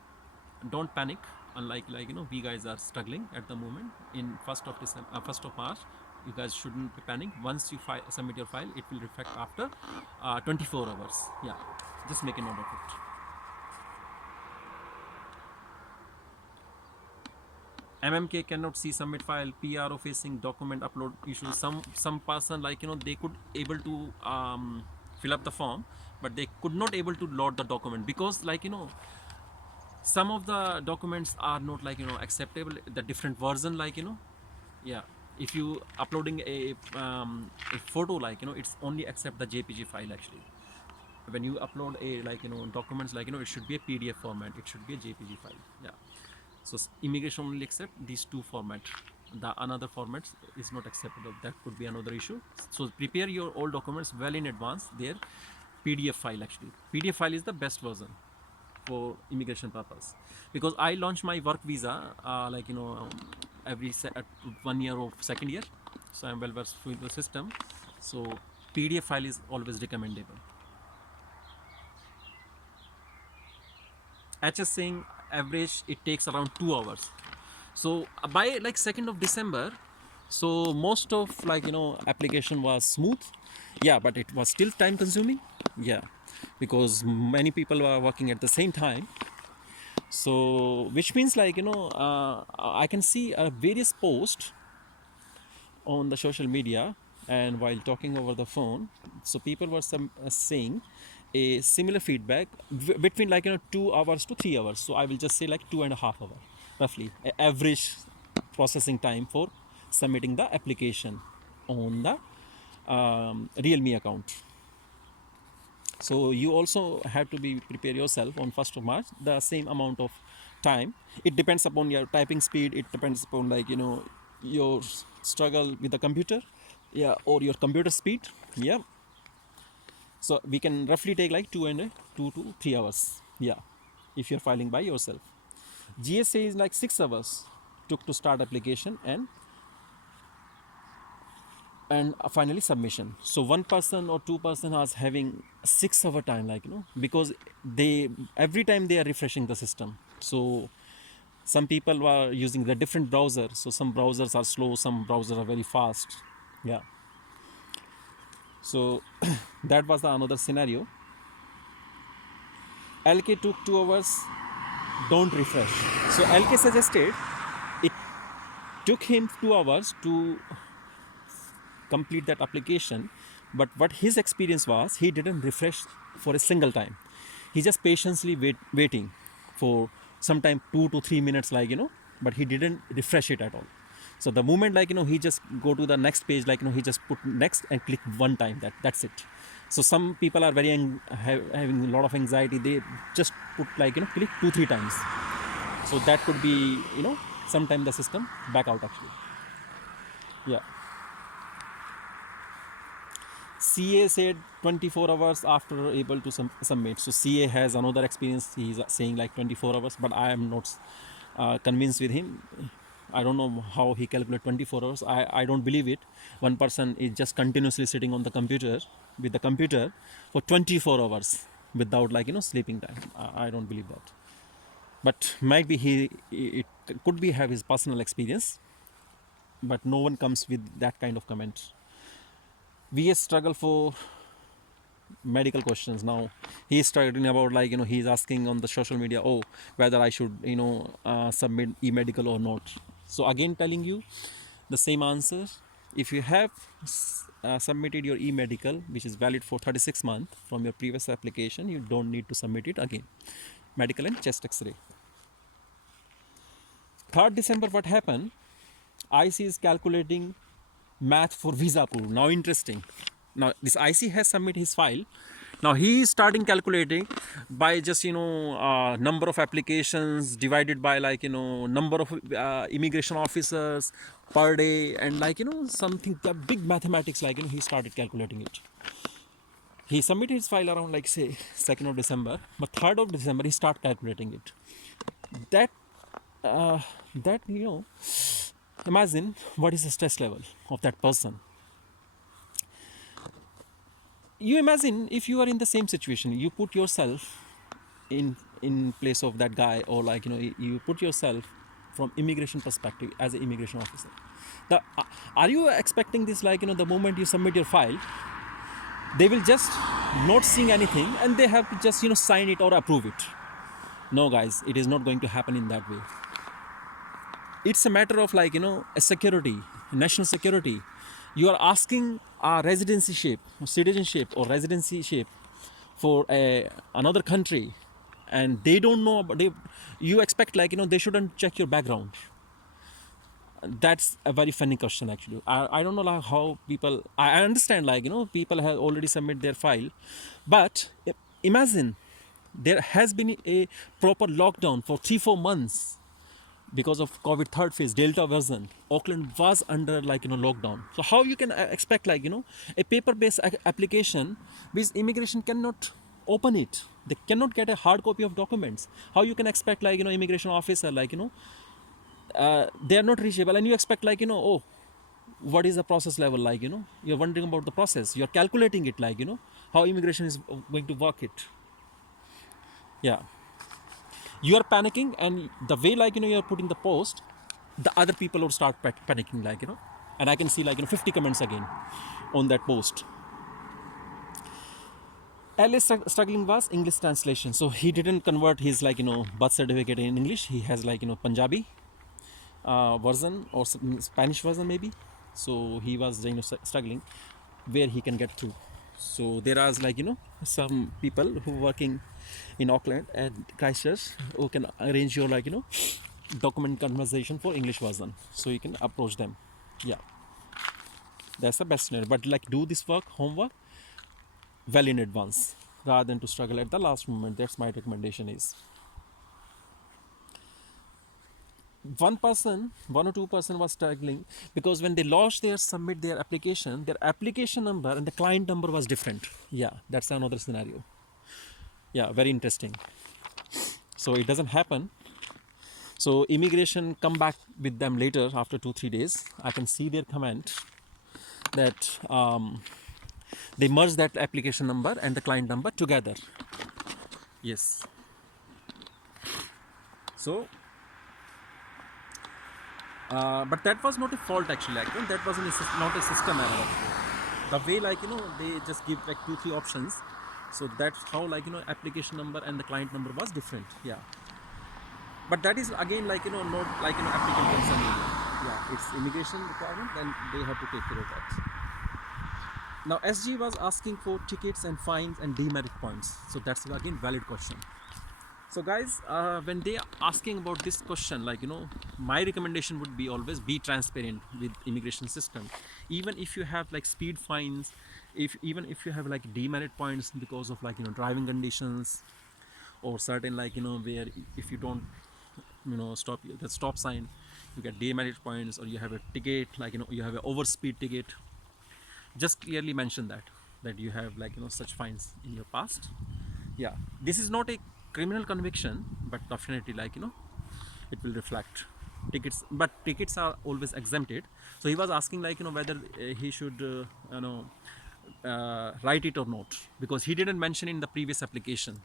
don't panic. Unlike we guys are struggling at the moment in 1st of December, 1st of March, you guys shouldn't be panic. Once you submit your file, it will reflect after 24 hours. Yeah, just make a note of it. MMK cannot see submit file, PRO facing document upload issue. Some person they could able to fill up the form, but they could not able to load the document, because some of the documents are not acceptable, the different version yeah. If you uploading a photo it's only accept the JPG file actually. When you upload a documents it should be a PDF format, it should be a JPG file. Yeah. So immigration only accept these two formats. the another format is not acceptable. That could be another issue. So prepare your all documents well in advance. There, PDF file actually. PDF file is the best version for immigration purpose, because I launched my work visa every at 1 year or second year, so I'm well versed with the system. So PDF file is always recommendable. HS saying average it takes around 2 hours. So by like 2nd of December, so most of application was smooth. Yeah, but it was still time consuming. Yeah, because many people were working at the same time. So which means I can see various posts on the social media and while talking over the phone. So people were saying a similar feedback between 2 hours to 3 hours. So I will just say like 2.5 hours roughly average processing time for submitting the application on the Realme account. So you also have to be prepare yourself on 1st of March the same amount of time. It depends upon your typing speed. It depends upon your struggle with the computer, yeah, or your computer speed, yeah. So we can roughly take like 2 to 3 hours, yeah, if you're filing by yourself. GSA is like 6 hours took to start application and finally submission. So one person or two person is having 6 hour time, because they every time they are refreshing the system. So some people are using the different browser, so some browsers are slow, some browsers are very fast, yeah. So that was the another scenario. LK took 2 hours, don't refresh. So LK suggested it took him 2 hours to complete that application, but what his experience was, he didn't refresh for a single time. He just patiently waiting for sometime 2 to 3 minutes, but he didn't refresh it at all. So the moment he just go to the next page, he just put next and click one time, that's it. So some people are very having a lot of anxiety, they just put click 2-3 times. So that could be sometime the system back out actually, yeah. CA said 24 hours after able to submit. So CA has another experience. He's saying like 24 hours, but I am not convinced with him. I don't know how he calculated 24 hours. I don't believe it. One person is just continuously sitting on the computer with the computer for 24 hours without sleeping time. I don't believe that. But might be it could be have his personal experience, but no one comes with that kind of comment. VS struggle for medical questions. Now he's struggling about he's asking on the social media, oh, whether I should submit e-medical or not. So again telling you the same answer. If you have submitted your e-medical, which is valid for 36 months from your previous application, you don't need to submit it again. Medical and chest x-ray. 3rd December, what happened? IC is calculating math for visa pool. Now interesting. Now this IC has submitted his file. Now he is starting calculating by just number of applications divided by number of immigration officers per day, and something the big mathematics he started calculating it. He submitted his file around say 2nd of December, but 3rd of December he start calculating it. That imagine what is the stress level of that person. You imagine if you are in the same situation, you put yourself in place of that guy, or you put yourself from immigration perspective as an immigration officer. Are you expecting this the moment you submit your file, they will just not seeing anything and they have to just sign it or approve it? No guys, it is not going to happen in that way. It's a matter of a security, national security. You are asking a residencyship, citizenship or residencyship for another country, and they don't know about you expect they shouldn't check your background. That's a very funny question actually. I don't know how people, I understand people have already submitted their file, but imagine there has been a proper lockdown for 3-4 months. because of COVID third phase, Delta version, Auckland was under lockdown. So how you can expect a paper-based application, which immigration cannot open it. They cannot get a hard copy of documents. How you can expect immigration officer they are not reachable, and you expect oh, what is the process level you're wondering about the process, you're calculating it how immigration is going to work it. Yeah, you are panicking, and the way you're putting the post, the other people would start panicking and I can see 50 comments again on that post. Alice struggling was English translation, so he didn't convert his birth certificate in English. He has Punjabi version or Spanish version maybe. So he was struggling where he can get through. So there are some people who working in Auckland and Christchurch who can arrange your document conversation for English version. So you can approach them. Yeah, that's the best scenario. But do this work, homework, well in advance rather than to struggle at the last moment. That's my recommendation is. One or two person was struggling because when they launched submit their application number and the client number was different. Yeah, that's another scenario. Yeah, very interesting. So it doesn't happen. So immigration come back with them later after 2-3 days. I can see their comment that they merge that application number and the client number together. Yes. So but that was not a fault actually. That wasn't not a system error. The way they just give 2-3 options. So that's how application number and the client number was different. Yeah. But that is again not applicant concern area. Yeah, it's immigration requirement, and they have to take care of that. Now SG was asking for tickets and fines and demerit points. So that's again valid question. So guys, when they are asking about this question, my recommendation would be always be transparent with immigration system. Even if you have speed fines, even if you have demerit points because of driving conditions, or certain where if you don't stop the stop sign, you get demerit points, or you have a ticket you have an overspeed ticket. Just clearly mention that you have such fines in your past. Yeah, this is not a criminal conviction, but definitely it will reflect tickets, but tickets are always exempted. So he was asking whether he should write it or not, because he didn't mention in the previous application.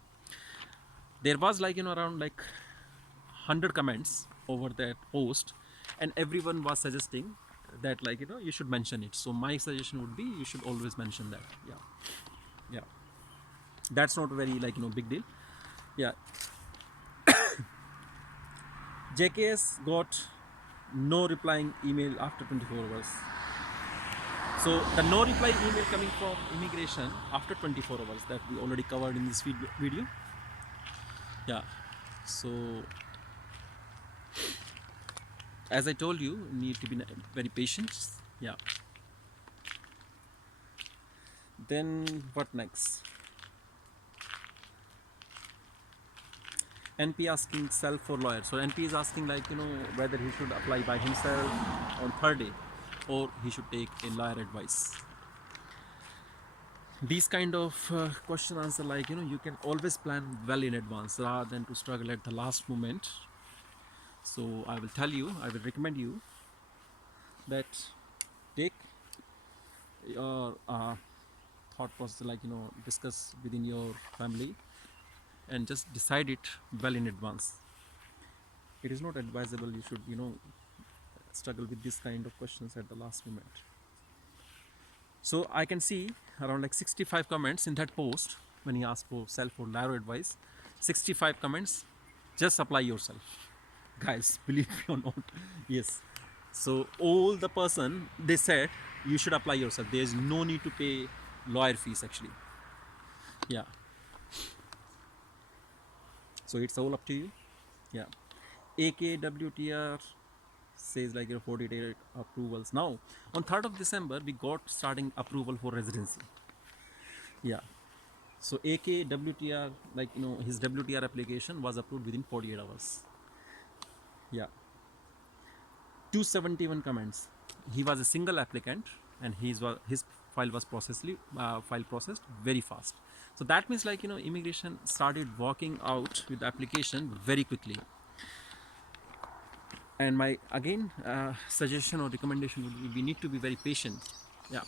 There was around 100 comments over that post, and everyone was suggesting that you should mention it. So my suggestion would be you should always mention that. Yeah, that's not very big deal. Yeah. JKS got no replying email after 24 hours. So the no reply email coming from immigration after 24 hours, that we already covered in this video. Yeah, so as I told you, need to be very patient. Yeah. Then what next? NP asking self for lawyer. So NP is asking whether he should apply by himself on third day, or he should take a lawyer advice. These kind of question answer you can always plan well in advance rather than to struggle at the last moment. So I will recommend you that take your thought process, discuss within your family and just decide it well in advance. It is not advisable you should struggle with this kind of questions at the last moment. So I can see around 65 comments in that post when he asked for self or lawyer advice. 65 comments. Just apply yourself, guys, believe me or not. Yes. So all the person, they said you should apply yourself. There is no need to pay lawyer fees actually. Yeah. So it's all up to you. Yeah. AKWTR says 48 approvals. Now on 3rd of December we got starting approval for residency. Yeah. So AKWTR his WTR application was approved within 48 hours. Yeah. 271 comments. He was a single applicant, and his file was file processed very fast. So that means, like, immigration started working out with the application very quickly. And my again suggestion or recommendation would be, we need to be very patient, yeah,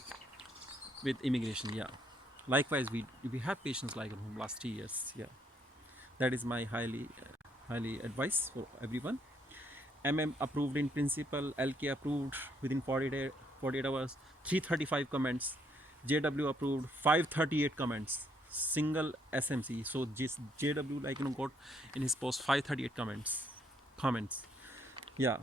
with immigration. Yeah, likewise, we have patience like in last 3 years. Yeah, that is my highly advice for everyone. Approved in principle, LK approved within 48 hours, 335 comments. JW approved 538 comments. Single SMC. So this JW, like, got in his post 538 comments. Yeah,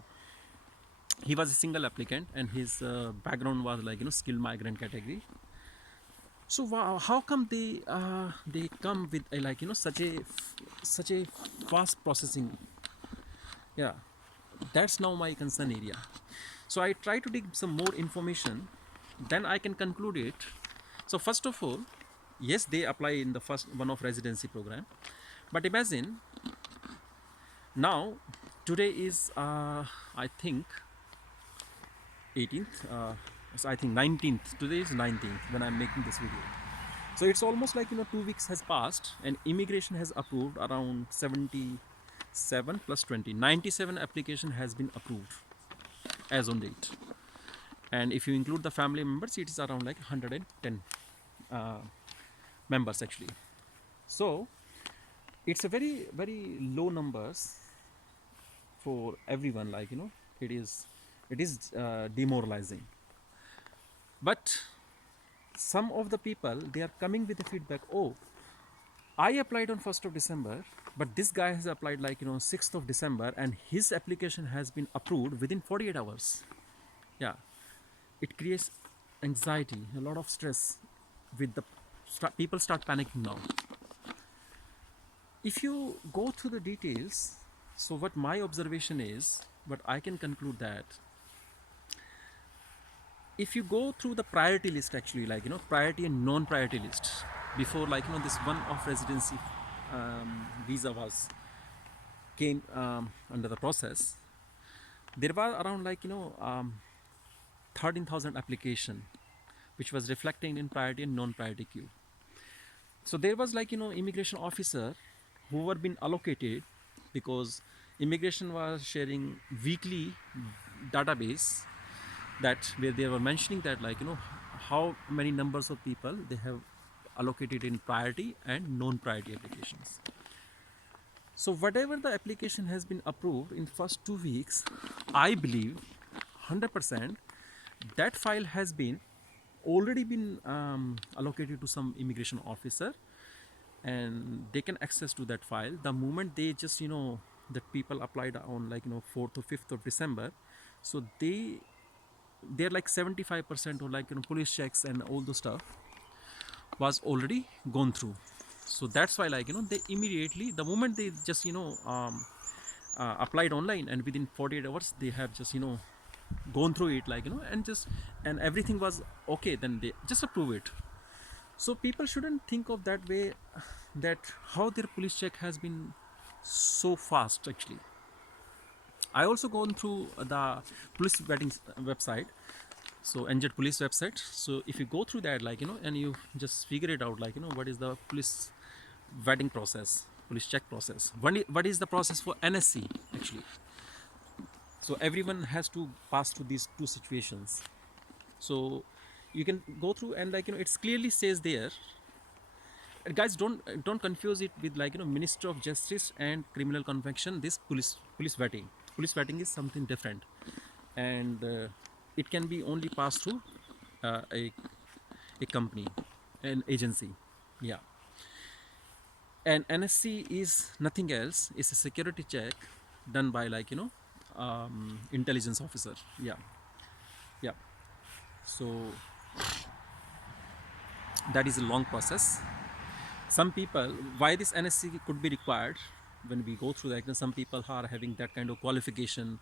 he was a single applicant, and his background was like, skilled migrant category. So how come they come with a, like, such a fast processing? Yeah, that's now my concern area. So I try to dig some more information, then I can conclude it. So first of all, yes, they apply in the first one of residency program, but imagine now, today is I think 18th, so I think 19th, today is 19th when I'm making this video. So it's almost like, 2 weeks has passed, and immigration has approved around 77 plus 20, 97 application has been approved as on date. And if you include the family members, it is around like 110 members actually. So it's a very, very low numbers for everyone, like, it is demoralizing. But some of the people, they are coming with the feedback, oh, I applied on 1st of December, but this guy has applied like, 6th of December, and his application has been approved within 48 hours. Yeah, it creates anxiety, a lot of stress with the people start panicking now. If you go through the details, so what my observation is, but I can conclude that if you go through the priority list actually, like, priority and non-priority list, before, like, this one of residency visa was came under the process, there were around like 13,000 application which was reflecting in priority and non-priority queue. So there was like, immigration officer who were being allocated, because immigration was sharing weekly database that where they were mentioning that, like, how many numbers of people they have allocated in priority and non-priority applications. So whatever the application has been approved in first 2 weeks, I believe 100% that file has been already been allocated to some immigration officer, and they can access to that file the moment they just, that people applied on like, 4th or 5th of December. So they're like 75%, or like, police checks and all the stuff was already gone through. So that's why, like, they immediately, the moment they just, applied online, and within 48 hours they have just, gone through it, like, and everything was okay, then they just approve it. So people shouldn't think of that way, that how their police check has been so fast actually. I also gone through the police vetting website, so NZ police website. So if you go through that, like, and you just figure it out, like, what is the police vetting process, police check process, what is the process for NSC actually. So everyone has to pass through these two situations. So you can go through, and like, it clearly says there. And guys, don't confuse it with, like, Minister of Justice and criminal conviction. This police vetting is something different, and it can be only passed through a company, an agency. Yeah. And NSC is nothing else. It's a security check done by, like, intelligence officer. Yeah. Yeah. So that is a long process. Some people, why this NSC could be required, when we go through that, some people are having that kind of qualification,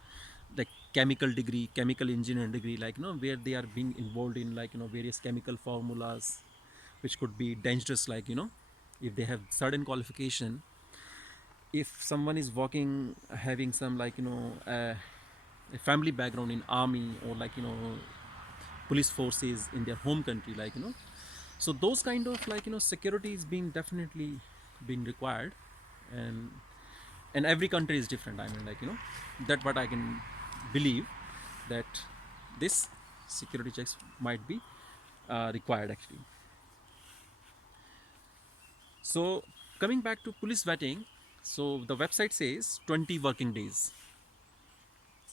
like chemical degree, chemical engineering degree, like, where they are being involved in, like, various chemical formulas which could be dangerous, like, if they have certain qualification. If someone is working having some, like, a family background in army or like police forces in their home country, like so those kind of like security is being definitely being required. and and every country is different. I mean, like that what I can believe, that this security checks might be required actually. So coming back to police vetting, so the website says 20 working days.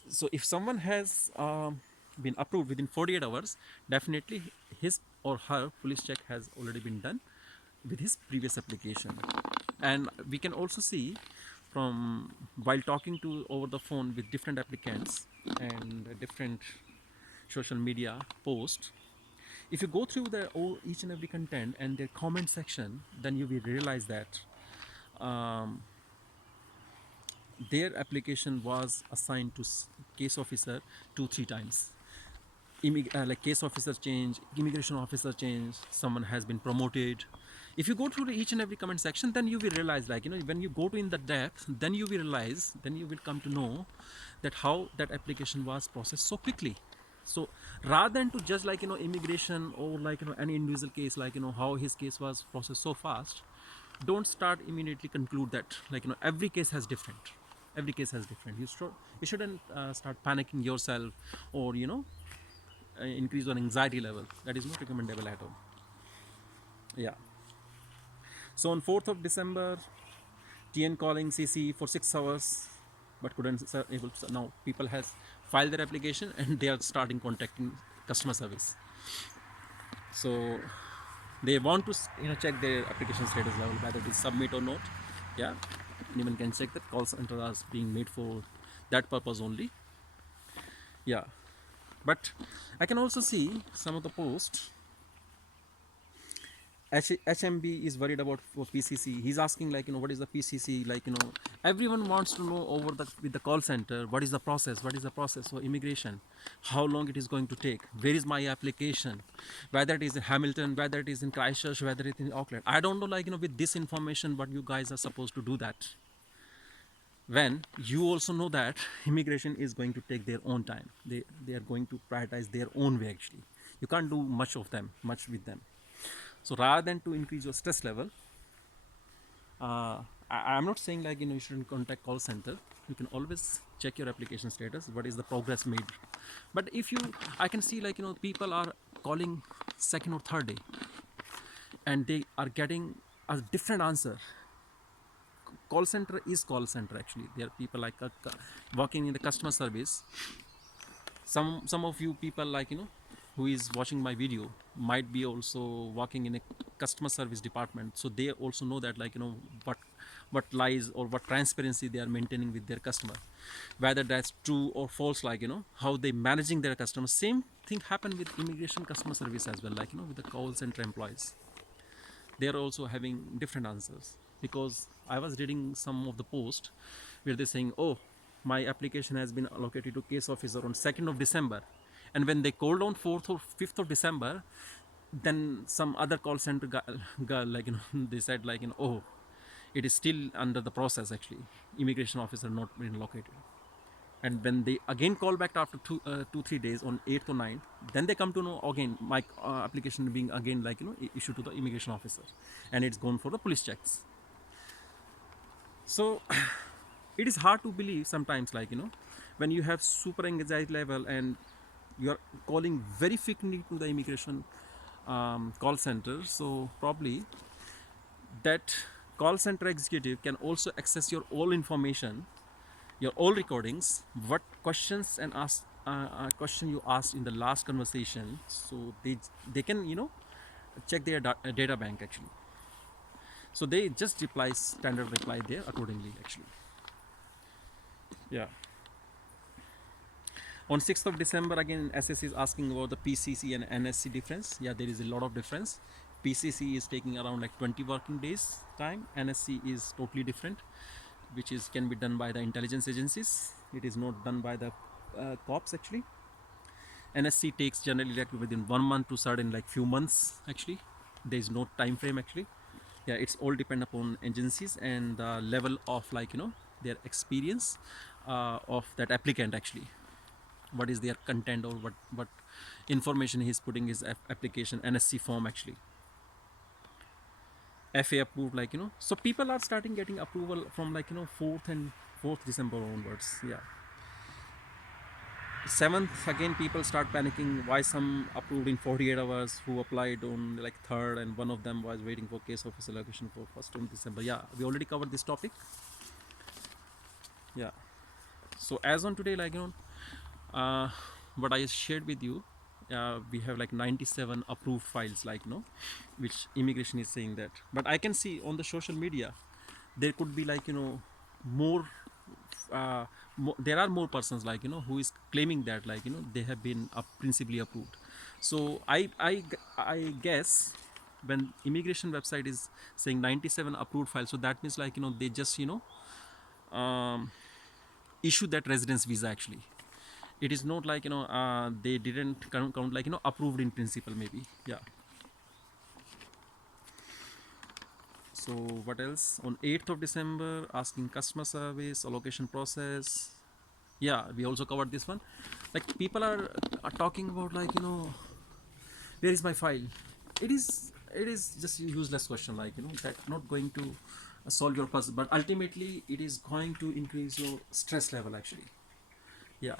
So if someone has been approved within 48 hours, definitely his or her police check has already been done with his previous application. And we can also see from while talking to over the phone with different applicants and different social media posts, if you go through each and every content and their comment section, then you will realize that um, their application was assigned to case officer 2-3 times. Like case officer change, immigration officer change, someone has been promoted. If you go through each and every comment section, then you will realize, like when you go to in the depth, then you will realize, then you will come to know that how that application was processed so quickly. So rather than to just like immigration or like any individual case, like how his case was processed so fast, don't start immediately conclude that like every case has different, every case has different. You shouldn't start panicking yourself, or increase on anxiety level. That is not recommendable at all. Yeah. So on 4th of December, TN calling CC for 6 hours, but couldn't able to. Now people has filed their application and they are starting contacting customer service. So they want to check their application status level, whether it is submit or not. Yeah, anyone can check that. Call center is being made for that purpose only. Yeah, but I can also see some of the posts. HMB is worried about for PCC. He's asking like what is the PCC, like everyone wants to know over the with the call center, what is the process, what is the process for immigration, how long it is going to take, where is my application, whether it is in Hamilton, whether it is in Christchurch, whether it is in Auckland. I don't know, like with this information what you guys are supposed to do that, when you also know that immigration is going to take their own time. They are going to prioritize their own way actually. You can't do much with them. So rather than to increase your stress level, I'm not saying like you shouldn't contact call center. You can always check your application status, what is the progress made. But if you, I can see like people are calling second or third day and they are getting a different answer. Call center is call center actually. There are people like working in the customer service. Some of you people like who is watching my video might be also working in a customer service department, so they also know that like what lies or what transparency they are maintaining with their customer, whether that's true or false, like how they managing their customers. Same thing happened with immigration customer service as well, like with the call center employees. They are also having different answers, because I was reading some of the post where they're saying, oh, my application has been allocated to case officer on 2nd of December, and when they called on 4th or 5th of December, then some other call center guy like they said like oh, it is still under the process actually, immigration officer not been located. And when they again call back after 2-3 days on 8th or 9th, then they come to know again my application being again like issued to the immigration officer, and it's gone for the police checks. So it is hard to believe sometimes, like when you have super anxiety level and you are calling very frequently to the immigration call center. So probably that call center executive can also access your all information, your all recordings, what questions and ask question you asked in the last conversation. So they can check their data bank actually. So they just reply standard reply there accordingly actually. Yeah. On 6th of December, again, SS is asking about the PCC and NSC difference. Yeah, there is a lot of difference. PCC is taking around like 20 working days time. NSC is totally different, which is can be done by the intelligence agencies. It is not done by the cops actually. NSC takes generally like within 1 month to certain like few months actually. There is no time frame actually. Yeah, it's all depend upon agencies and the level of like their experience of that applicant actually. what is their content, or what information he's putting his application NSC form actually. FA approved, like so people are starting getting approval from 4th December onwards. Yeah, 7th again people start panicking, why some approved in 48 hours who applied on like 3rd, and one of them was waiting for case officer allocation for 1st on December. Yeah, we already covered this topic. Yeah, so as on today, what I shared with you, we have like 97 approved files, which immigration is saying that. But I can see on the social media there could be more, uh, there are more persons who is claiming that they have been principally approved. So I guess when immigration website is saying 97 approved files, so that means they just um, issue that residence visa actually. It is not they didn't count approved in principle maybe. Yeah. So what else? On 8th of December, asking customer service, allocation process. Yeah, we also covered this one. Like people are talking about where is my file? It is just a useless question, that not going to solve your puzzle, but ultimately it is going to increase your stress level actually. Yeah.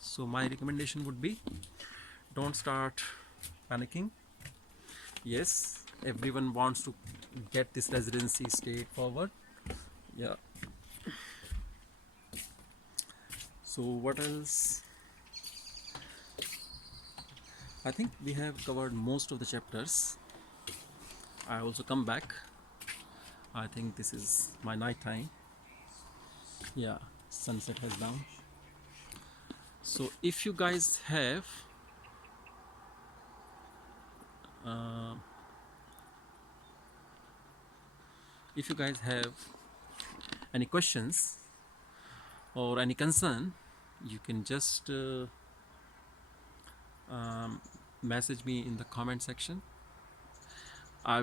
So my recommendation would be, don't start panicking. Yes, everyone wants to get this residency straightforward. Yeah. So what else? I think we have covered most of the chapters. I also come back. I think this is my night time. Yeah, sunset has down. So if you guys have uh, any questions or any concern, you can just message me in the comment section. I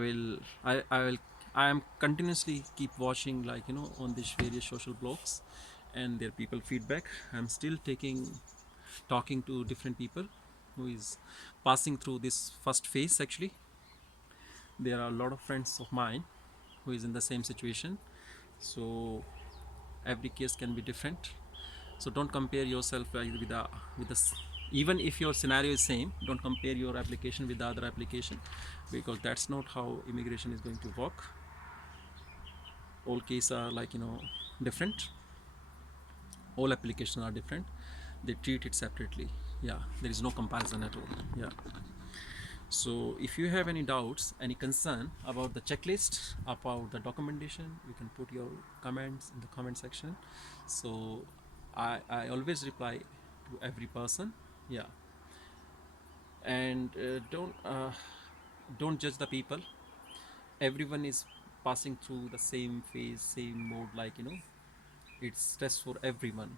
am continuously keep watching on these various social blogs and their people feedback. I'm still talking to different people who is passing through this first phase actually. There are a lot of friends of mine who is in the same situation, so every case can be different. So don't compare yourself with the even if your scenario is same, don't compare your application with the other application, because that's not how immigration is going to work. All cases are different, all applications are different, they treat it separately. Yeah, there is no comparison at all. Yeah. So if you have any doubts, any concern about the checklist, about the documentation, you can put your comments in the comment section. So I always reply to every person. Yeah. And don't judge the people. Everyone is passing through the same phase, same mode, it's stress for everyone.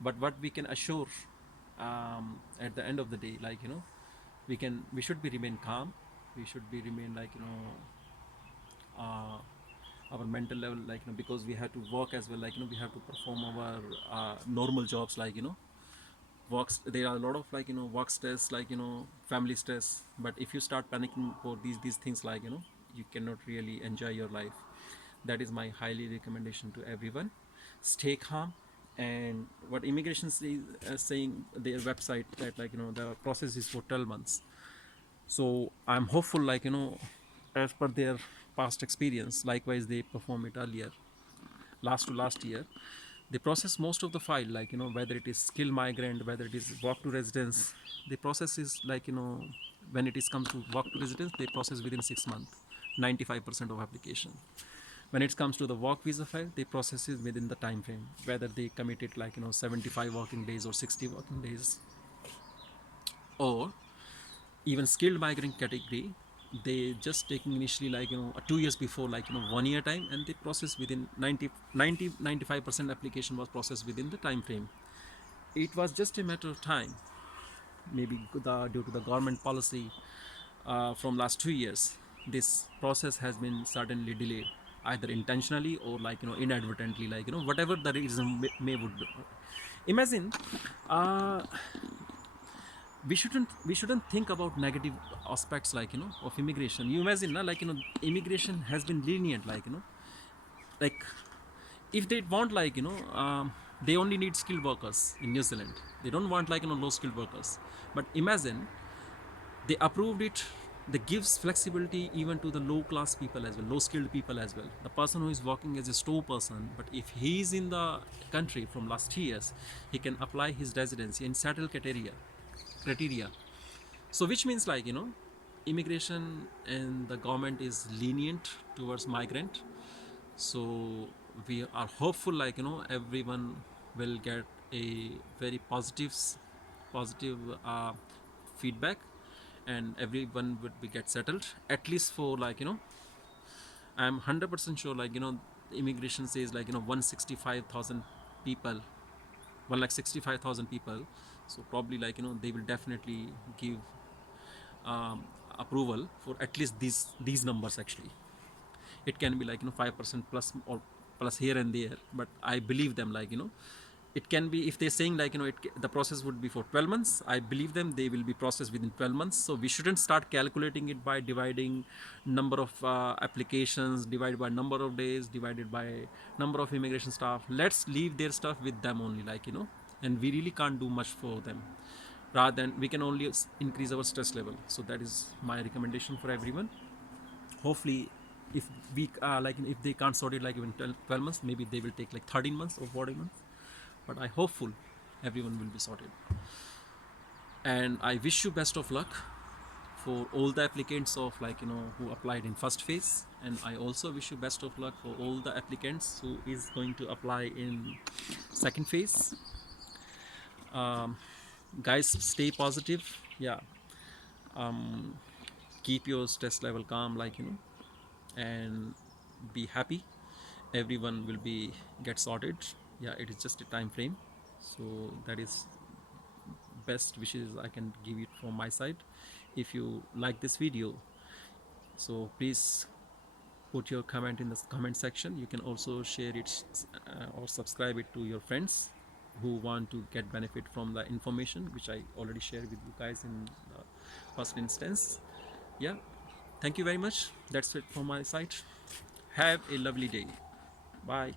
But what we can assure, at the end of the day, we should be remain calm, we should be remain uh, our mental level, because we have to work as well, we have to perform our normal jobs, works. There are a lot of work stress, family stress. But if you start panicking for these things, you cannot really enjoy your life. That is my highly recommendation to everyone. Stay calm. And what immigration is saying, their website, that the process is for 12 months. So I'm hopeful, as per their past experience, likewise they perform it earlier, last to last year. They process most of the file, whether it is skilled migrant, whether it is walk to residence. The process is when it is comes to walk to residence, they process within 6 months, 95% of application. When it comes to the work visa file, they process it within the time frame, whether they commit it 75 working days or 60 working days. Or even skilled migrant category, they just taking initially 2 years before, 1 year time, and they process within 95% application was processed within the time frame. It was just a matter of time, maybe due to the government policy from last 2 years, this process has been suddenly delayed, either intentionally or inadvertently, whatever the reason may would be. Imagine, uh, we shouldn't think about negative aspects, like, of immigration. You imagine, na, like, immigration has been lenient, like, like, if they want, like, they only need skilled workers in New Zealand. They don't want, like, low skilled workers. But imagine, they approved it. They gives flexibility even to the low class people as well, low skilled people as well. The person who is working as a store person, but if he is in the country from last years, he can apply his residency and settle criteria. So which means, like, immigration and the government is lenient towards migrant. So we are hopeful, like, everyone will get a very positive feedback, and everyone would be get settled, at least for, like, I'm 100% sure, like, immigration says, like, 165,000 people, 1,65,000 people. So probably, like, they will definitely give um, approval for at least these numbers. Actually, it can be, like, 5% plus or plus here and there, but I believe them, like, it can be, if they're saying, like, the process would be for 12 months, I believe them, they will be processed within 12 months. So we shouldn't start calculating it by dividing number of applications divided by number of days divided by number of immigration staff. Let's leave their stuff with them only, like, and we really can't do much for them. Rather than, we can only increase our stress level. So that is my recommendation for everyone. Hopefully, if we like, if they can't sort it, like, even 12 months, maybe they will take like 13 months or 14 months. But I hopeful everyone will be sorted. And I wish you best of luck for all the applicants of, like, who applied in first phase, and I also wish you best of luck for all the applicants who is going to apply in second phase. um, Guys, stay positive. Yeah. um, Keep your stress level calm, like, and be happy. Everyone will be get sorted. Yeah, it is just a time frame. So that is best wishes I can give it from my side. If you like this video, so please put your comment in the comment section. You can also share it or subscribe it to your friends who want to get benefit from the information which I already shared with you guys in the first instance. Yeah, thank you very much. That's it from my side. Have a lovely day. Bye.